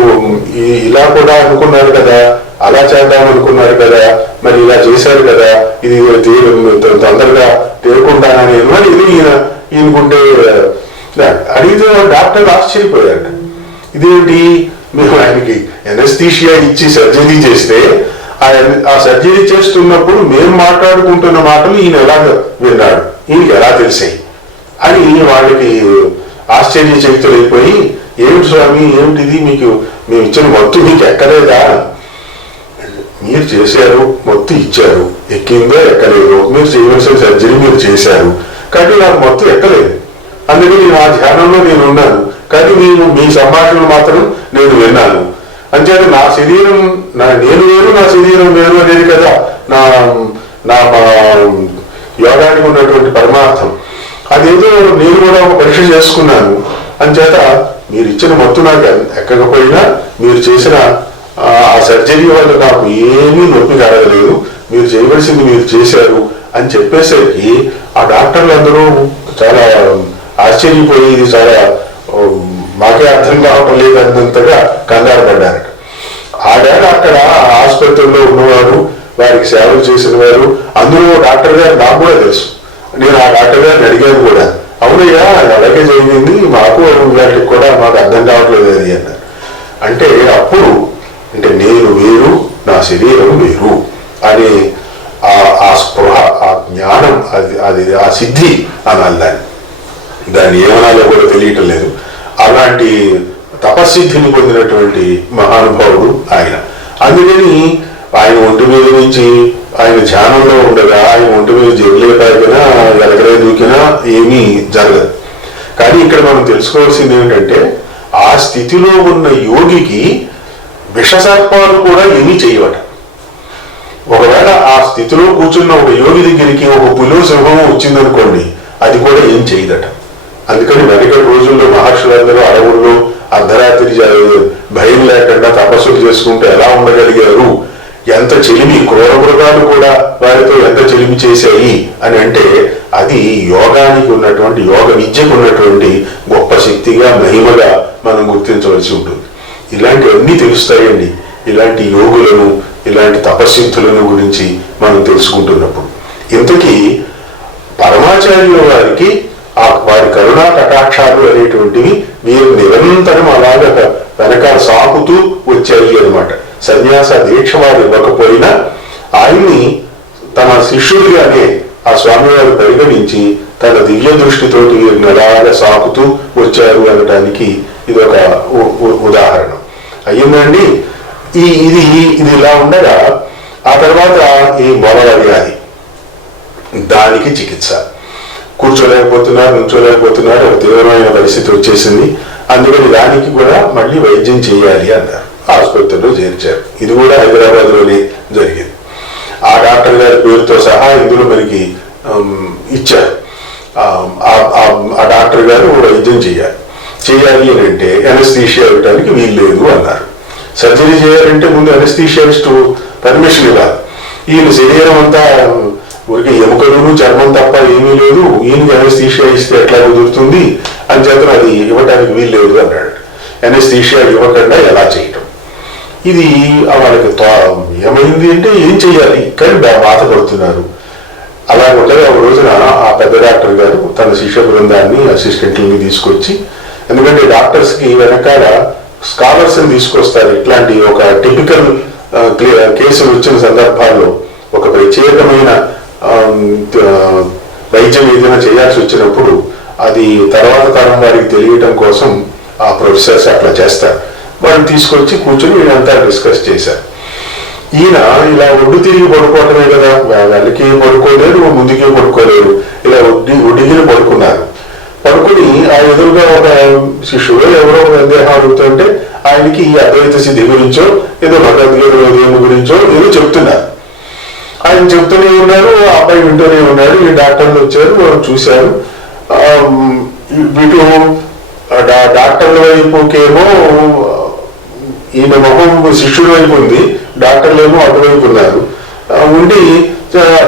ఇలా కూడా అనుకున్నారు కదా, అలా చేద్దాం అనుకున్నారు కదా, మరి ఇలా చేశారు కదా, ఇది తొందరగా తేరుకుంటానని అని ఇది ఈయనకుంటే అడిగితే డాక్టర్ ఆశ్చర్యపోయారట. ఇదేంటి, మేము ఆయనకి ఎనస్థీషియా ఇచ్చి సర్జరీ చేస్తే ఆ సర్జరీ చేస్తున్నప్పుడు మేము మాట్లాడుకుంటున్న మాటలు ఈయన ఎలా విన్నాడు, ఈయనకి ఎలా తెలిసాయి అని వాళ్ళకి ఆశ్చర్యచకితులైపోయి, ఏమిటి స్వామి ఏమిటిది, మీకు మేము ఇచ్చిన మత్తు మీకు ఎక్కలేదా, మీరు చేశారు మత్తు ఇచ్చారు, ఎక్కిందో ఎక్కలేదో, మీరు చేయవలసిన సర్జరీ మీరు చేశారు, కానీ నాకు మత్తు ఎక్కలేదు, అందుకని నా ధ్యానంలో నేను ఉన్నాను, కానీ మీ సంభాషణలు మాత్రం నేను విన్నాను. అంచేత నా శరీరం నేను వేరు, నా శరీరం వేరు అనేది కదా నా నా యోగానికి ఉన్నటువంటి పరమార్థం. అదేదో నేను కూడా ఒక పరీక్ష చేసుకున్నాను. అంచేత మీరు ఇచ్చిన మత్తు నాకు ఎక్కకపోయినా మీరు చేసిన ఆ సర్జరీ వల్ల నాకు ఏమీ నొప్పి కలగలేదు, మీరు చేయవలసింది మీరు చేశారు అని చెప్పేసరికి ఆ డాక్టర్లు అందరూ చాలా ఆశ్చర్యపోయి ఇది చాలా మాకే అర్థం కావటం లేదన్నంతగా కంగారు పడ్డారట. ఆడేళ్ళ అక్కడ ఆసుపత్రిలో ఉన్నవారు, వారికి సేవలు చేసిన వారు, అందులో డాక్టర్ గారు నాకు కూడా తెలుసు. నేను ఆ డాక్టర్ గారిని అడిగాను కూడా, అవునయ్యా అలాగే జరిగింది, మాకు వాటికి కూడా మాకు అర్థం కావట్లేదు అది అన్నారు. అంటే అప్పుడు అంటే నేను వేరు, నా శరీరం వేరు అనే ఆ స్పృహ, ఆ జ్ఞానం, అది ఆ సిద్ధి అనాలి. దాన్ని ఏమనాలో కూడా తెలియటం లేదు. అలాంటి తపస్సిద్ధిని పొందినటువంటి మహానుభావుడు ఆయన. అందుకని ఆయన ఒంటి మీద నుంచి ఆయన ధ్యానంలో ఉండగా ఆయన ఒంటి మీద జరుగులేపాయినా ఎలగలే దూకినా ఏమీ జరగదు. కానీ ఇక్కడ మనం తెలుసుకోవాల్సింది ఏంటంటే ఆ స్థితిలో ఉన్న యోగికి విషసర్పాలు కూడా ఏమీ చేయవట. ఒకవేళ ఆ స్థితిలో కూర్చున్న ఒక యోగి దగ్గరికి ఒక పులి సింహం వచ్చిందనుకోండి, అది కూడా ఏం చేయదట. అందుకని వెనకటి రోజుల్లో మహర్షులందరూ అడవుల్లో అర్ధరాత్రి భయం లేకుండా తపస్సులు చేసుకుంటూ ఎలా ఉండగలిగారు, ఎంత చెలిమి, క్రూర మృగాలు కూడా వారితో ఎంత చెలిమి చేశాయి అని అంటే అది యోగానికి ఉన్నటువంటి, యోగ విద్యకు ఉన్నటువంటి గొప్ప శక్తిగా, మహిమగా మనం గుర్తించవలసి ఉంటుంది. ఇలాంటివన్నీ తెలుస్తాయండి ఇలాంటి యోగులను, ఇలాంటి తపస్సిద్ధులను గురించి మనం తెలుసుకుంటున్నప్పుడు. ఇంతకీ పరమాచార్యుల వారికి వారి కరుణా కటాక్షాలు అనేటువంటివి వీరు నిరంతరం అలాగ వెనకాల సాకుతూ వచ్చాయి అన్నమాట. సన్యాస దీక్ష వారు ఇవ్వకపోయినా ఆయన్ని తన శిష్యుడిగానే ఆ స్వామివారు పరిగణించి తన దివ్య దృష్టితోటి వీరిని అలాగ సాకుతూ వచ్చారు అనడానికి ఇది ఒక ఉదాహరణ అయ్యిందండి. ఇది ఇలా ఉండగా ఆ తర్వాత ఈ మొలల వ్యాధి, దానికి చికిత్స. కూర్చోలేకపోతున్నారు, నుంచోలేకపోతున్నారు, ఒక తీవ్రమైన పరిస్థితి వచ్చేసింది. అందుకని దానికి కూడా మళ్ళీ వైద్యం చేయాలి అన్నారు. ఆసుపత్రిలో చేర్చారు. ఇది కూడా హైదరాబాద్లోనే జరిగింది. ఆ డాక్టర్ గారి పేరుతో సహా ఇందులో మనకి ఇచ్చారు. ఆ డాక్టర్ గారు వైద్యం చేయాలి అని అంటే ఎనస్థీషియా ఇవ్వడానికి వీలు లేదు అన్నారు. సర్జరీ చేయాలంటే ముందు ఎనస్థీషియాస్ట్ పర్మిషన్ ఇవ్వాలి. ఈయన శరీరం అంతా ఊరికి ఎముకలు చర్మం తప్ప ఏమీ లేదు, ఈయనకి ఎనస్థీషియా ఇస్తే ఎట్లా కుదురుతుంది అని చేతను అది ఇవ్వడానికి వీలు లేదు అన్నాడు. ఎనస్థీషియా ఇవ్వకుండా ఎలా చేయటం, ఇది వాళ్ళకి ఏమైంది అంటే ఏం చెయ్యాలి, కానీ బాధపడుతున్నారు. అలా ఉండగా ఒక రోజున ఆ పెద్ద డాక్టర్ గారు తన శిష్య బృందాన్ని అసిస్టెంట్లని తీసుకొచ్చి, ఎందుకంటే డాక్టర్స్కి వెనకాల స్కాలర్స్ని తీసుకొస్తారు, ఇట్లాంటి ఒక టిపికల్ కేసులు వచ్చిన సందర్భాల్లో ఒక ప్రత్యేకమైన వైద్యం ఏదైనా చేయాల్సి వచ్చినప్పుడు అది తర్వాత తరం వారికి తెలియటం కోసం ఆ ప్రొఫెసర్స్ అట్లా చేస్తారు. వాళ్ళు తీసుకొచ్చి కూర్చొని వీళ్ళంతా డిస్కస్ చేశారు. ఈయన ఇలా ఒడ్డు తిరిగి పడుకోవటమే కదా, వెనక్కి పడుకోలేరు, ముందుకి పడుకోలేరు, ఇలా ఒడ్డిగిరి పడుకున్నారు. పడుకుని ఆ ఎదురుగా ఒక శిష్యుడు ఎవరో సందేహం అడుగుతుంటే ఆయనకి ఈ అద్వైత సిద్ధి గురించో ఏదో భగవద్గీత దేవుని గురించో ఏదో చెప్తున్నారు. ఆయన చెప్తూనే ఉన్నారు, ఆ అబ్బాయి వింటూనే ఉన్నాడు. ఈ డాక్టర్లు వచ్చారు, వాళ్ళు చూశారు. వీటు డాక్టర్ల వైపుకేమో ఈయన మొహం శిష్యుడి వైపు ఉంది, డాక్టర్లు ఏమో అటువైపు ఉన్నారు. ఉండి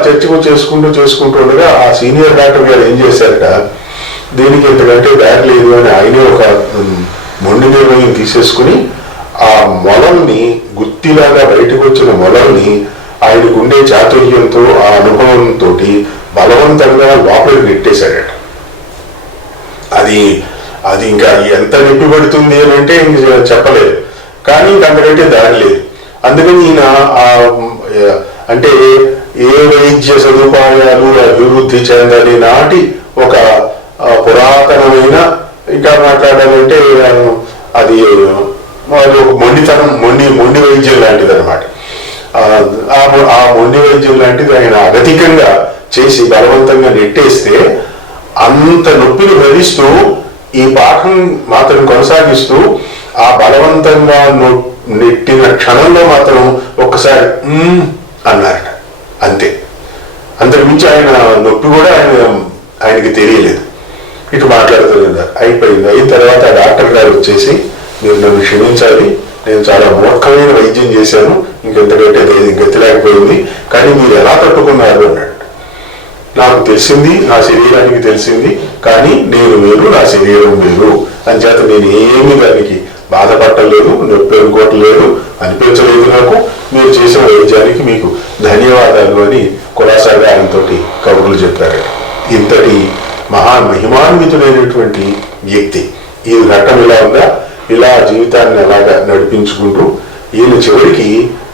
చర్చకు చేసుకుంటూ ఉండగా ఆ సీనియర్ డాక్టర్ గారు ఏం చేశారట, దీనికి ఇంతకంటే బ్యాగ్ లేదు అని ఆయనే ఒక మొండి నిర్ణయం తీసేసుకుని ఆ మొలల్ని గుత్తిలాగా బయటకు వచ్చిన మొలల్ని ఆయనకు ఉండే చాతుర్యంతో ఆ అనుభవంతో బలవంతంగా లోపలికి నెట్టేశాడట. అది ఇంకా ఎంత నొప్పి పడుతుంది అని అంటే చెప్పలేదు, కానీ ఇంకంతకంటే దారి లేదు. అందుకని ఈయన అంటే ఏ వైద్య సదుపాయాలు అభివృద్ధి చెందని నాటి ఒక పురాతనమైన, ఇంకా మాట్లాడాలంటే అది ఒక మొండి వైద్యం లాంటిది అనమాట. ఆ మొండి వైద్యం లాంటిది ఆయన అగతికంగా చేసి బలవంతంగా నెట్టేస్తే అంత నొప్పిని భరిస్తూ ఈ పాఠం మాత్రం కొనసాగిస్తూ ఆ బలవంతంగా నెట్టిన క్షణంలో మాత్రం ఒక్కసారి అన్నారట, అంతే. అంతకుమించి ఆయన నొప్పి కూడా ఆయనకి తెలియలేదు. ఇటు మాట్లాడుతున్నారు. అయిపోయింది. అయిన తర్వాత డాక్టర్ గారు వచ్చేసి, మీరు నన్ను క్షమించాలి, నేను చాలా మూర్ఖమైన వైద్యం చేశాను, ఇంకెంతకంటే గతిలేకపోయింది, కానీ మీరు ఎలా తట్టుకున్నారు అన్నాడు. నాకు తెలిసింది, నా శరీరానికి తెలిసింది, కానీ నేను వేరు, నా శరీరం వేరు, అంచేత నేను ఏమీ దానికి బాధపడలేదు, నొప్పి అనుకోవట్లేదు, అనిపించలేదు నాకు. మీరు చేసిన వైద్యానికి మీకు ధన్యవాదాలు అని కులాసాగా ఆయనతో కబుర్లు చెప్పారు. ఇంతటి మహిమాన్వితుడైనటువంటి వ్యక్తి ఈ ఘట్టం ఇలా ఉందా, ఇలా జీవితాన్ని అలాగా నడిపించుకుంటూ ఈయన చివరికి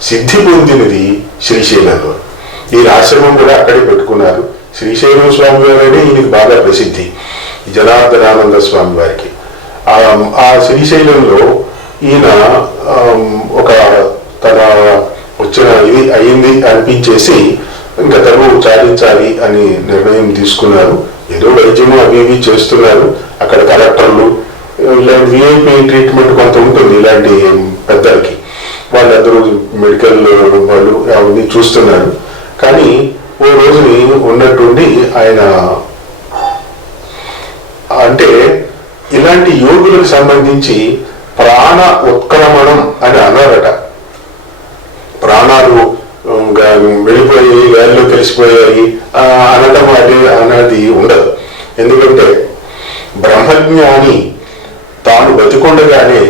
సిద్ధి పొందినది శ్రీశైలంలో. ఈయన ఆశ్రమం కూడా అక్కడే పెట్టుకున్నారు. శ్రీశైలం స్వామి వారి ఈయనకి బాగా ప్రసిద్ధి, జనార్దనానంద స్వామి వారికి. ఆ శ్రీశైలంలో ఈయన ఒక తన వచ్చిన ఇది అయింది అనిపించేసి ఇంకా తను చాలించాలి అని నిర్ణయం తీసుకున్నారు. ఏదో వైద్యము అవి ఇవి చేస్తున్నారు. అక్కడ కలెక్టర్లు ఇలాంటి విఐపి ట్రీట్మెంట్ కొంత ఉంటుంది ఇలాంటి పెద్దలకి, వాళ్ళందరూ మెడికల్ వాళ్ళు అవన్నీ చూస్తున్నారు. కానీ ఓ రోజుని ఉన్నట్టుండి ఆయన అంటే ఇలాంటి యోగులకు సంబంధించి ప్రాణ ఉత్క్రమణం అని అన్నారట. ప్రాణాలు వెళ్ళిపోయి గాలిలో కలిసిపోయాయి అనడం అన్నది ఉండదు. ఎందుకంటే బ్రహ్మజ్ఞాని తాను బతికొండగానే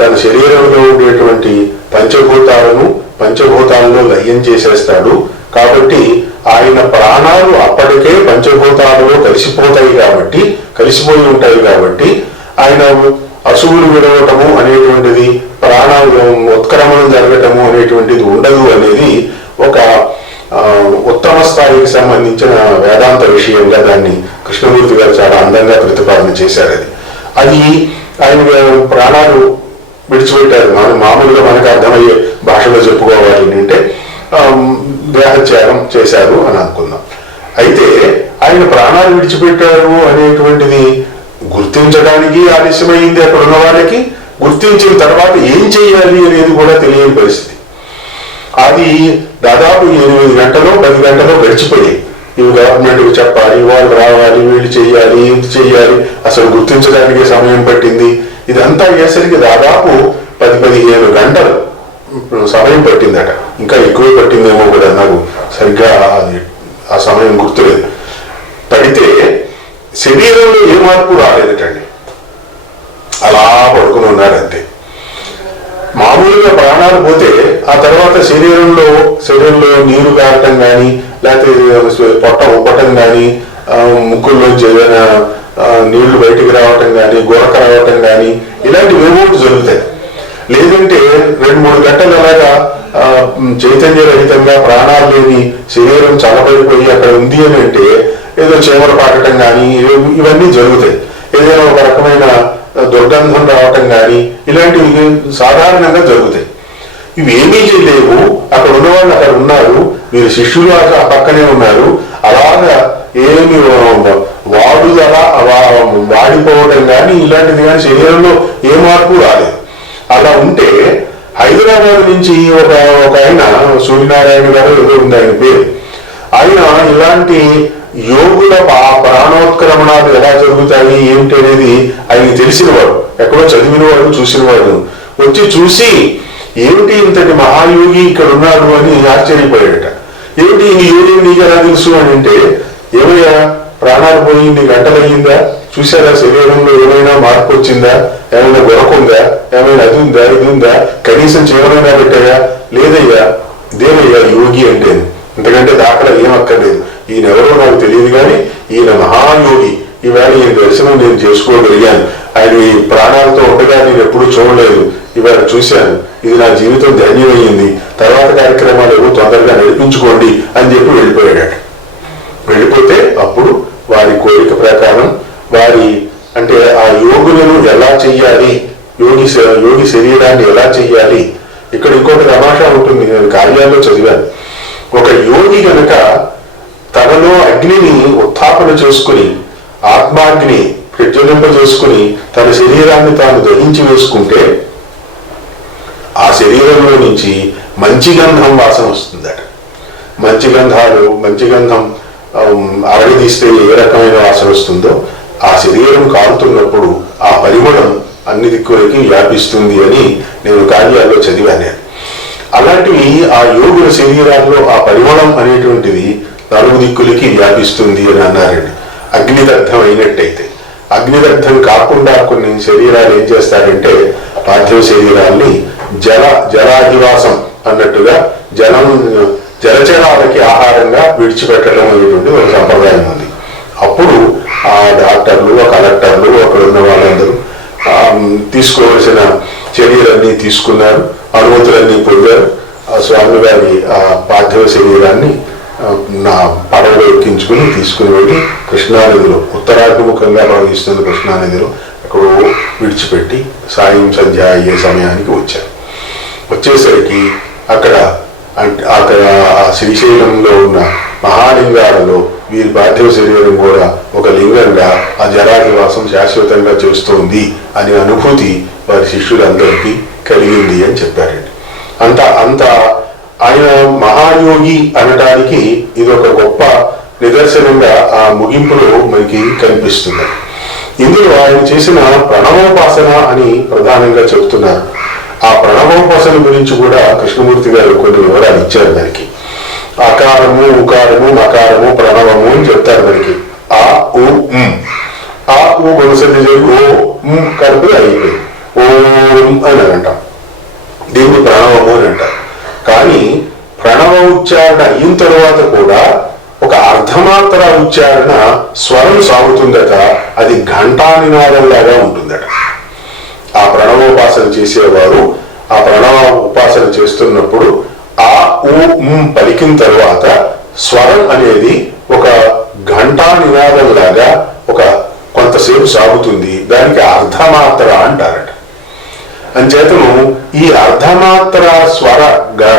తన శరీరంలో ఉండేటువంటి పంచభూతాలలో లయం చేసేస్తాడు. కాబట్టి ఆయన ప్రాణాలు అప్పటికే పంచభూతాలలో కలిసిపోయి ఉంటాయి కాబట్టి ఆయన అశువులు విడవటము అనేటువంటిది, ప్రాణాలు ఉత్క్రమణం జరగటము అనేటువంటిది ఉండదు అనేది ఒక ఉత్తమ స్థాయికి సంబంధించిన వేదాంత విషయంగా దాన్ని కృష్ణమూర్తి గారు చాలా అందంగా ప్రతిపాదన చేశారు. అది ఆయన ప్రాణాలు విడిచిపెట్టారు. మామూలుగా మనకు అర్థమయ్యే భాషలో చెప్పుకోవాలి అంటే దేహత్యాగం చేశారు అని అనుకుందాం. అయితే ఆయన ప్రాణాలు విడిచిపెట్టారు అనేటువంటిది గుర్తించడానికి ఆలస్యమైంది అక్కడ ఉన్న వాళ్ళకి. గుర్తించిన తర్వాత ఏం చేయాలి అనేది కూడా తెలియని పరిస్థితి. అది దాదాపు 8 గంటలో 10 గంటలో గడిచిపోయాయి. ఇవి గవర్నమెంట్కి చెప్పాలి, వాళ్ళు రావాలి, వీళ్ళు చెయ్యాలి, ఇది చెయ్యాలి, అసలు గుర్తించడానికే సమయం పట్టింది. ఇదంతా అయ్యేసరికి దాదాపు 10-15 గంటలు సమయం పట్టిందట. ఇంకా ఎక్కువ పట్టిందేమో కూడా, నాకు సరిగ్గా ఆ సమయం గుర్తులేదు. పడితే శరీరంలో ఏ మార్పు రాలేదటండి, అలా పడుకుని ఉన్నారంతే. మామూలుగా ప్రాణాలు పోతే ఆ తర్వాత శరీరంలో నీరు కారటం కానీ లేకపోతే పొట్ట ఉబ్బటం కానీ, ముక్కుల్లోంచి ఏదైనా నీళ్లు బయటికి రావటం కానీ, గురక రావటం కానీ, ఇలాంటివి ఏవో జరుగుతాయి. లేదంటే 2-3 గంటలు అలాగా చైతన్య రహితంగా ప్రాణాలు లేని శరీరం చల్లబడిపోయి అక్కడ ఉంది అని అంటే ఏదో చీమలు పాకటం కానీ ఇవన్నీ జరుగుతాయి. ఏదైనా ఒక రకమైన దుర్గంధం రావటం కానీ ఇలాంటివి సాధారణంగా జరుగుతాయి. ఇవేమీ చేయలేవు. అక్కడ ఉన్నవాళ్ళు అక్కడ ఉన్నారు, మీరు శిష్యులు ఆ పక్కనే ఉన్నారు. అలాగా ఏమి వాడుదల వాడిపోవటం కానీ ఇలాంటిది కానీ శరీరంలో ఏ మార్పు రాలేదు. అలా ఉంటే హైదరాబాద్ నుంచి ఒక ఆయన సూర్యనారాయణ గారు ఏదో ఉంది ఆయన పేరు, ఆయన ఇలాంటి యోగుల ప్రాణోత్క్రమణాలు ఎలా జరుగుతాయి ఏమిటి అనేది ఆయనకి తెలిసినవాడు, ఎక్కడో చదివినవాడు, చూసినవాడు. వచ్చి చూసి ఏమిటి ఇంతటి మహాయోగి ఇక్కడ ఉన్నాడు అని ఆశ్చర్యపోయాడట. ఏమిటి ఈ యోగి నీకు ఎలా తెలుసు అని అంటే, ఏమయ్యా ప్రాణాలు పోయి నీ గంటలు అయ్యిందా, చూసారా శరీరంలో ఏమైనా మార్పు వచ్చిందా, ఏమైనా గొరకుందా, ఏమైనా అది ఉందా ఇది ఉందా, కనీసం చీమలైనా పెట్టాయా, లేదయ్యా. దేనయ్యా యోగి అంటే, ఎందుకంటే దాఖలా ఏమక్కర్లేదు. ఈయన ఎవరో నాకు తెలియదు కానీ ఈయన మహాయోగి. ఈవేళ ఈయన దర్శనం నేను చేసుకోగలిగాను. ఆయన ఈ ప్రాణాలతో ఉండగా నేను ఎప్పుడు చూడలేదు, ఇవాళ చూశాను. ఇది నా జీవితం ధన్యమయ్యింది. తర్వాత కార్యక్రమాలు ఏవో తొందరగా నడిపించుకోండి అని చెప్పి వెళ్ళిపోయాడట. వెళ్ళిపోతే అప్పుడు వారి కోరిక ప్రకారం వారి అంటే ఆ యోగులను ఎలా చెయ్యాలి, యోగి శరీరాన్ని ఎలా చెయ్యాలి. ఇక్కడ ఇంకొక తమాషా ఉంటుంది, నేను కార్యాల్లో చదివాను. ఒక యోగి గనక తనలో అగ్నిని ఉత్థాపన చేసుకుని ఆత్మాగ్ని ప్రజ్వలింప చేసుకుని తన శరీరాన్ని తాను దహించి వేసుకుంటే ఆ శరీరంలో నుంచి మంచి గంధం వాసన వస్తుందట. మంచి గంధం అరగదీస్తే ఏ రకమైన వాసన వస్తుందో ఆ శరీరం కాలుతున్నప్పుడు ఆ పరిమళం అన్ని దిక్కులకి వ్యాపిస్తుంది అని నేను కార్యాల్లో చదివాను. అలాంటివి ఆ యోగుల శరీరాల్లో ఆ పరిమళం అనేటువంటిది 4 దిక్కులకి వ్యాపిస్తుంది అని అన్నారండి. అగ్నిదగ్ధం అయినట్టయితే. అగ్నిదగ్ధం కాకుండా కొన్ని శరీరాలు ఏం చేస్తారంటే పార్థివ శరీరాల్ని జలాధివాసం అన్నట్టుగా జలచరాలకి ఆహారంగా విడిచిపెట్టడం అనేటువంటి ఒక సంప్రదాయం ఉంది. అప్పుడు ఆ డాక్టర్లు, ఆ కలెక్టర్లు, అక్కడ ఉన్న వాళ్ళందరూ తీసుకోవలసిన చర్యలన్నీ తీసుకున్నారు, అనుమతులన్నీ పొందారు. ఆ స్వామి గారి ఆ పార్థివ శరీరాన్ని నా పడవలో ఎక్కించుకుని తీసుకుని వెళ్ళి కృష్ణానదిలో, ఉత్తరాభిముఖంగా ప్రవహిస్తున్న కృష్ణానదిలో ఎక్కడో విడిచిపెట్టి సాయం సంధ్య అయ్యే సమయానికి వచ్చారు. వచ్చేసరికి అక్కడ ఆ శ్రీశైలంలో ఉన్న మహాలింగాలలో వీరి పార్థివ శరీరం కూడా ఒక లింగంగా ఆ జలాధివాసం శాశ్వతంగా చేస్తోంది అనే అనుభూతి వారి శిష్యులందరికీ కలిగింది అని చెప్పారండి. అంత ఆయన మహాయోగి అనడానికి ఇది ఒక గొప్ప నిదర్శనంగా ఆ ముగింపులో మనకి కనిపిస్తుంది. ఇందులో ఆయన చేసిన ప్రణవోపాసన అని ప్రధానంగా చెబుతున్నారు. ఆ ప్రణవోపాసన గురించి కూడా కృష్ణమూర్తి గారు కొన్ని వివరాలు ఇచ్చారు. దానికి అకారము, ఉకారము, మకారము, ప్రణవము అని చెప్తారు. మనకి ఆ ఊ గొలుసది ఓ కలిపి అయిపోయింది ఓం అని అంటాం. దీన్ని ప్రణవము అని అంటారు. కానీ ప్రణవ ఉచ్చారణ అయిన తరువాత కూడా ఒక అర్ధమాత్ర ఉచ్చారణ స్వరం సాగుతుందట. అది ఘంటా నినాదంలాగా ఉంటుందట. ఆ ప్రణవోపాసన చేసేవారు ఆ ప్రణవ ఉపాసన చేస్తున్నప్పుడు ఆ పలికిన తరువాత స్వరం అనేది ఒక ఘంటా నినాదంలాగా ఒక కొంతసేపు సాగుతుంది. దానికి అర్ధమాత్ర అంటారట. అంచేతను ఈ అర్ధమాత్ర స్వర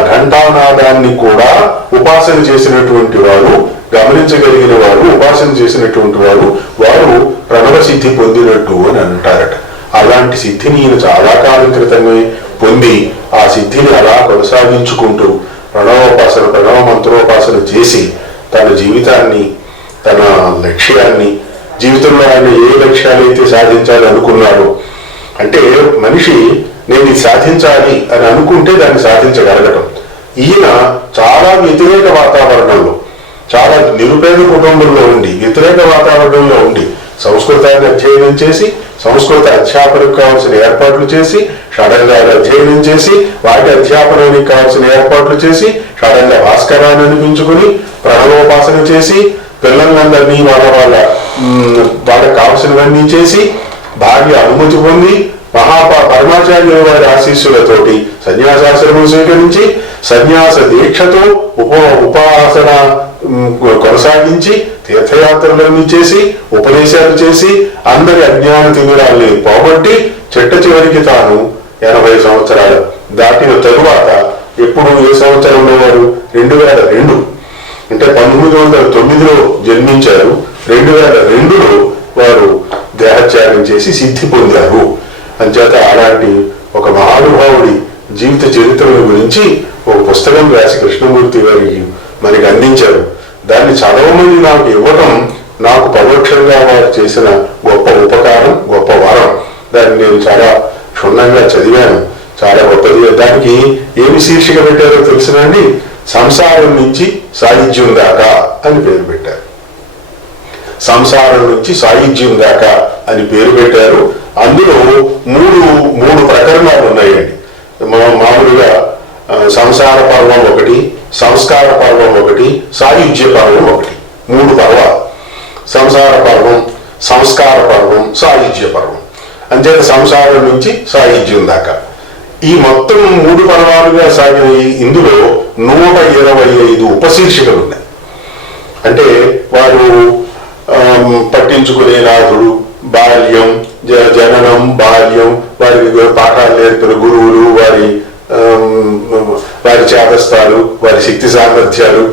ఘంటానాదాన్ని కూడా ఉపాసన చేసినటువంటి వారు, గమనించగలిగిన వారు, ఉపాసన చేసినటువంటి వారు ప్రణవ సిద్ధి పొందినట్టు అని అంటారట. అలాంటి సిద్ధిని ఈయన చాలా కాలం క్రితమే పొంది ఆ సిద్ధిని అలా కొనసాగించుకుంటూ ప్రణవోపాసన, ప్రణవ మంత్రోపాసన చేసి తన జీవితాన్ని, తన లక్ష్యాన్ని, జీవితంలో ఆయన ఏ లక్ష్యాలైతే సాధించాలి అనుకున్నాడో, అంటే మనిషి నేను ఇది సాధించాలి అని అనుకుంటే దాన్ని సాధించగలగటం. ఈయన చాలా వ్యతిరేక వాతావరణంలో, చాలా నిరుపేద కుటుంబంలో ఉండి, వ్యతిరేక వాతావరణంలో ఉండి సంస్కృతాన్ని అధ్యయనం చేసి సంస్కృత అధ్యాపనకు కావాల్సిన ఏర్పాట్లు చేసి, షడంగాలు అధ్యయనం చేసి, వాటి అధ్యాపనానికి కావాల్సిన ఏర్పాట్లు చేసి, షడంగ భాస్కరాన్ని అనిపించుకుని ప్రణవోపాసన చేసి, పిల్లలందరినీ వాళ్ళకి కావలసినవన్నీ చేసి, భార్య అనుమతి పొంది, పరమాచార్యుల వారి ఆశీస్సులతోటి సన్యాసాశ్రమం స్వీకరించి, సన్యాస దీక్షతో ఉపాసన కొనసాగించి, తీర్థయాత్రలన్నీ చేసి, ఉపదేశాలు చేసి, అందరి అజ్ఞాన తిమిరాల్ని పోగొట్టి, చిట్ట చివరికి తాను 80 సంవత్సరాలు దాటిన తరువాత, ఎప్పుడు ఏ సంవత్సరంలో వారు 2002 అంటే 1909లో జన్మించారు. 2002లో వారు దేహత్యాగం చేసి సిద్ధి పొందారు. అంచేత అలాంటి ఒక మహానుభావుడి జీవిత చరిత్రల గురించి ఒక పుస్తకం రాసి కృష్ణమూర్తి గారికి మనకి అందించారు. దాన్ని చదవమని నాకు ఇవ్వటం నాకు పరోక్షంగా వారు చేసిన గొప్ప ఉపకారం, గొప్ప వరం. దాన్ని నేను చాలా క్షుణ్ణంగా చదివాను. చాలా గొప్పది. దానికి ఏమి శీర్షిక పెట్టారో తెలుసునండి, సంసారం నుంచి సాహిత్యం దాకా అని పేరు పెట్టారు. సంసారం నుంచి సాహిత్యం దాకా అని పేరు పెట్టారు. అందులో మూడు ప్రకరణాలు ఉన్నాయండి. మామూలుగా సంసార పర్వం ఒకటి, సంస్కార పర్వం ఒకటి, సాయుధ్య పర్వం ఒకటి. 3 పర్వాలు: సంసార పర్వం, సంస్కార పర్వం, సాయుధ్య పర్వం. అంచేత సంసారం నుంచి సాయుధ్యం దాకా ఈ మొత్తం 3 పర్వాలుగా సాగిన ఇందులో 125 ఉపశీర్షికలు ఉన్నాయి. అంటే వారు పట్టించుకునే నాథుడు, బాల్యం, జననం, బాల్యం, వారికి పాఠాలు నేర్పిన గురువులు, వారి చేతస్థాలు, వారి శక్తి సామర్థ్యాలు,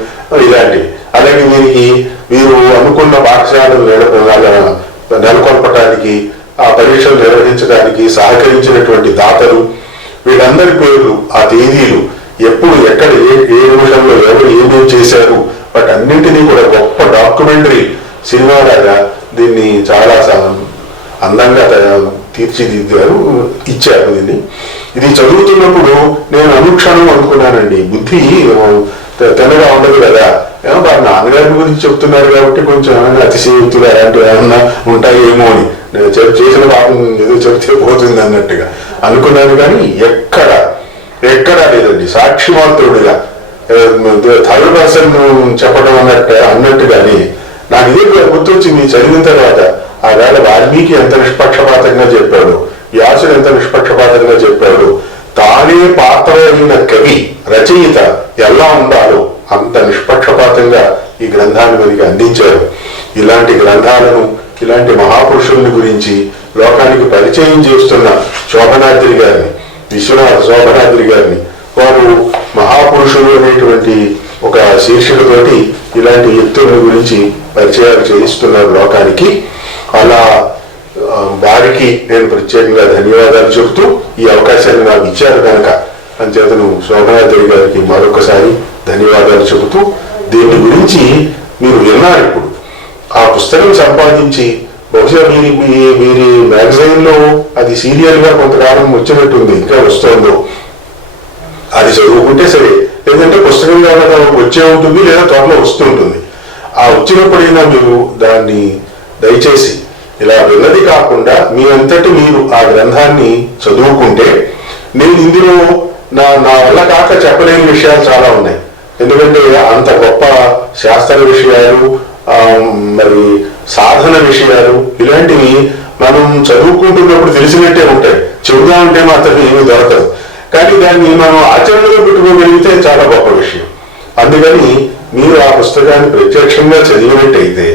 ఇలాంటివి. అలాగే వీరు అనుకున్న పాఠశాలను నెలకొల్పటానికి, ఆ పరీక్షలు నిర్వహించడానికి సహకరించినటువంటి దాతలు, వీళ్ళందరి పేర్లు, ఆ తేదీలు, ఎప్పుడు ఎక్కడ ఏ నిమిషంలో ఎవరు ఏమేమి చేశారు, వాటన్నింటినీ కూడా గొప్ప డాక్యుమెంటరీ సినిమాలాగా దీన్ని చాలా అందంగా తీర్చిదిద్దారు, ఇచ్చారు. ఇది చదువుతున్నప్పుడు నేను అనుక్షణం అనుకున్నానండి, బుద్ధి తెల్లగా ఉండదు కదా, వారి నాన్నగారి గురించి చెప్తున్నారు కాబట్టి కొంచెం అతిశయోక్తులు అలాంటివి ఏమన్నా ఉంటాయేమో అని, నేను చేసిన పాపం ఏదో చెప్తే పోతుంది అన్నట్టుగా అనుకున్నాను. కానీ ఎక్కడా లేదండి. సాక్షిమాత్రుడిగా థర్డ్ పర్సన్ చెప్పడం అన్నట్టుగానే నాకు ఇదే గుర్తొచ్చింది చదివిన తర్వాత. ఆ వేళ వాల్మీకి ఎంత నిష్పక్షపాతంగా చెప్పాడు, వ్యాసుడు ఎంత నిష్పక్షపాతంగా చెప్పాడు, తానే పాత్ర అయిన కవి, రచయిత ఎలా ఉండాలో అంత నిష్పక్షపాతంగా ఈ గ్రంథాన్ని మనకి అందించారు. ఇలాంటి గ్రంథాలను, ఇలాంటి మహాపురుషుల్ని గురించి లోకానికి పరిచయం చేస్తున్న శోభనాద్రి గారిని, విశ్వనాథ శోభనాద్రి గారిని, వారు మహాపురుషులు అనేటువంటి ఒక శీర్షికతోటి ఇలాంటి ఎత్తుల గురించి పరిచయాలు చేయిస్తున్నారు లోకానికి. అలా వారికి నేను ప్రత్యేకంగా ధన్యవాదాలు చెబుతూ, ఈ అవకాశాన్ని నాకు ఇచ్చారు కనుక అంచేతను శోభనాద్రి గారికి మరొకసారి ధన్యవాదాలు చెబుతూ, దీని గురించి మీరు విన్నారు. ఇప్పుడు ఆ పుస్తకం సంపాదించి బహుశా వీరి మ్యాగజైన్ లో అది సీరియల్ గా కొంతకాలం వచ్చినట్టుంది, ఇంకా వస్తుందో, అది చదువుకుంటే సరే, లేదంటే పుస్తకంగా వచ్చే ఉంటుంది, లేదా త్వరలో వస్తుంటుంది. ఆ వచ్చినప్పుడైనా మీరు దాన్ని దయచేసి ఇలా విన్నది కాకుండా మీ అంతటి మీరు ఆ గ్రంథాన్ని చదువుకుంటే, నేను ఇందులో నా వల్ల కాక చెప్పలేని విషయాలు చాలా ఉన్నాయి. ఎందుకంటే అంత గొప్ప శాస్త్ర విషయాలు, మరి సాధన విషయాలు, ఇలాంటివి మనం చదువుకుంటున్నప్పుడు తెలిసినట్టే ఉంటాయి. చెబుదామంటే మాత్రం ఏమీ దొరకదు. కానీ దాన్ని మనం ఆచరణలో పెట్టుకోగలిగితే చాలా గొప్ప విషయం. అందుకని మీరు ఆ పుస్తకాన్ని ప్రత్యక్షంగా చదివినట్టయితే,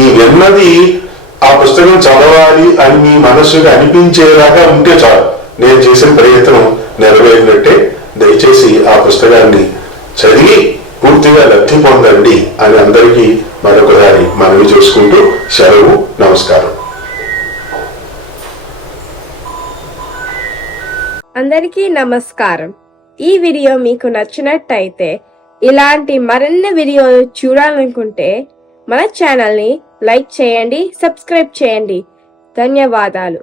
ఈ విన్నది ఆ పుస్తకం చదవాలి అని మీ మనస్సుగా అనిపించేలాగా ఉంటే చాలు, నేను చేసిన ప్రయత్నం నెరవేరినట్టే. దయచేసి ఆ పుస్తకాన్ని చదివి పూర్తిగా లబ్ధి పొందండి అని అందరికీ మరొకసారి మనవి చేసుకుంటూ సెలవు. నమస్కారం. అందరికీ నమస్కారం. ఈ వీడియో మీకు నచ్చినట్టయితే, ఇలాంటి మరిన్ని వీడియోలు చూడాలనుకుంటే మన ఛానల్ని లైక్ చేయండి, సబ్స్క్రైబ్ చేయండి. ధన్యవాదాలు.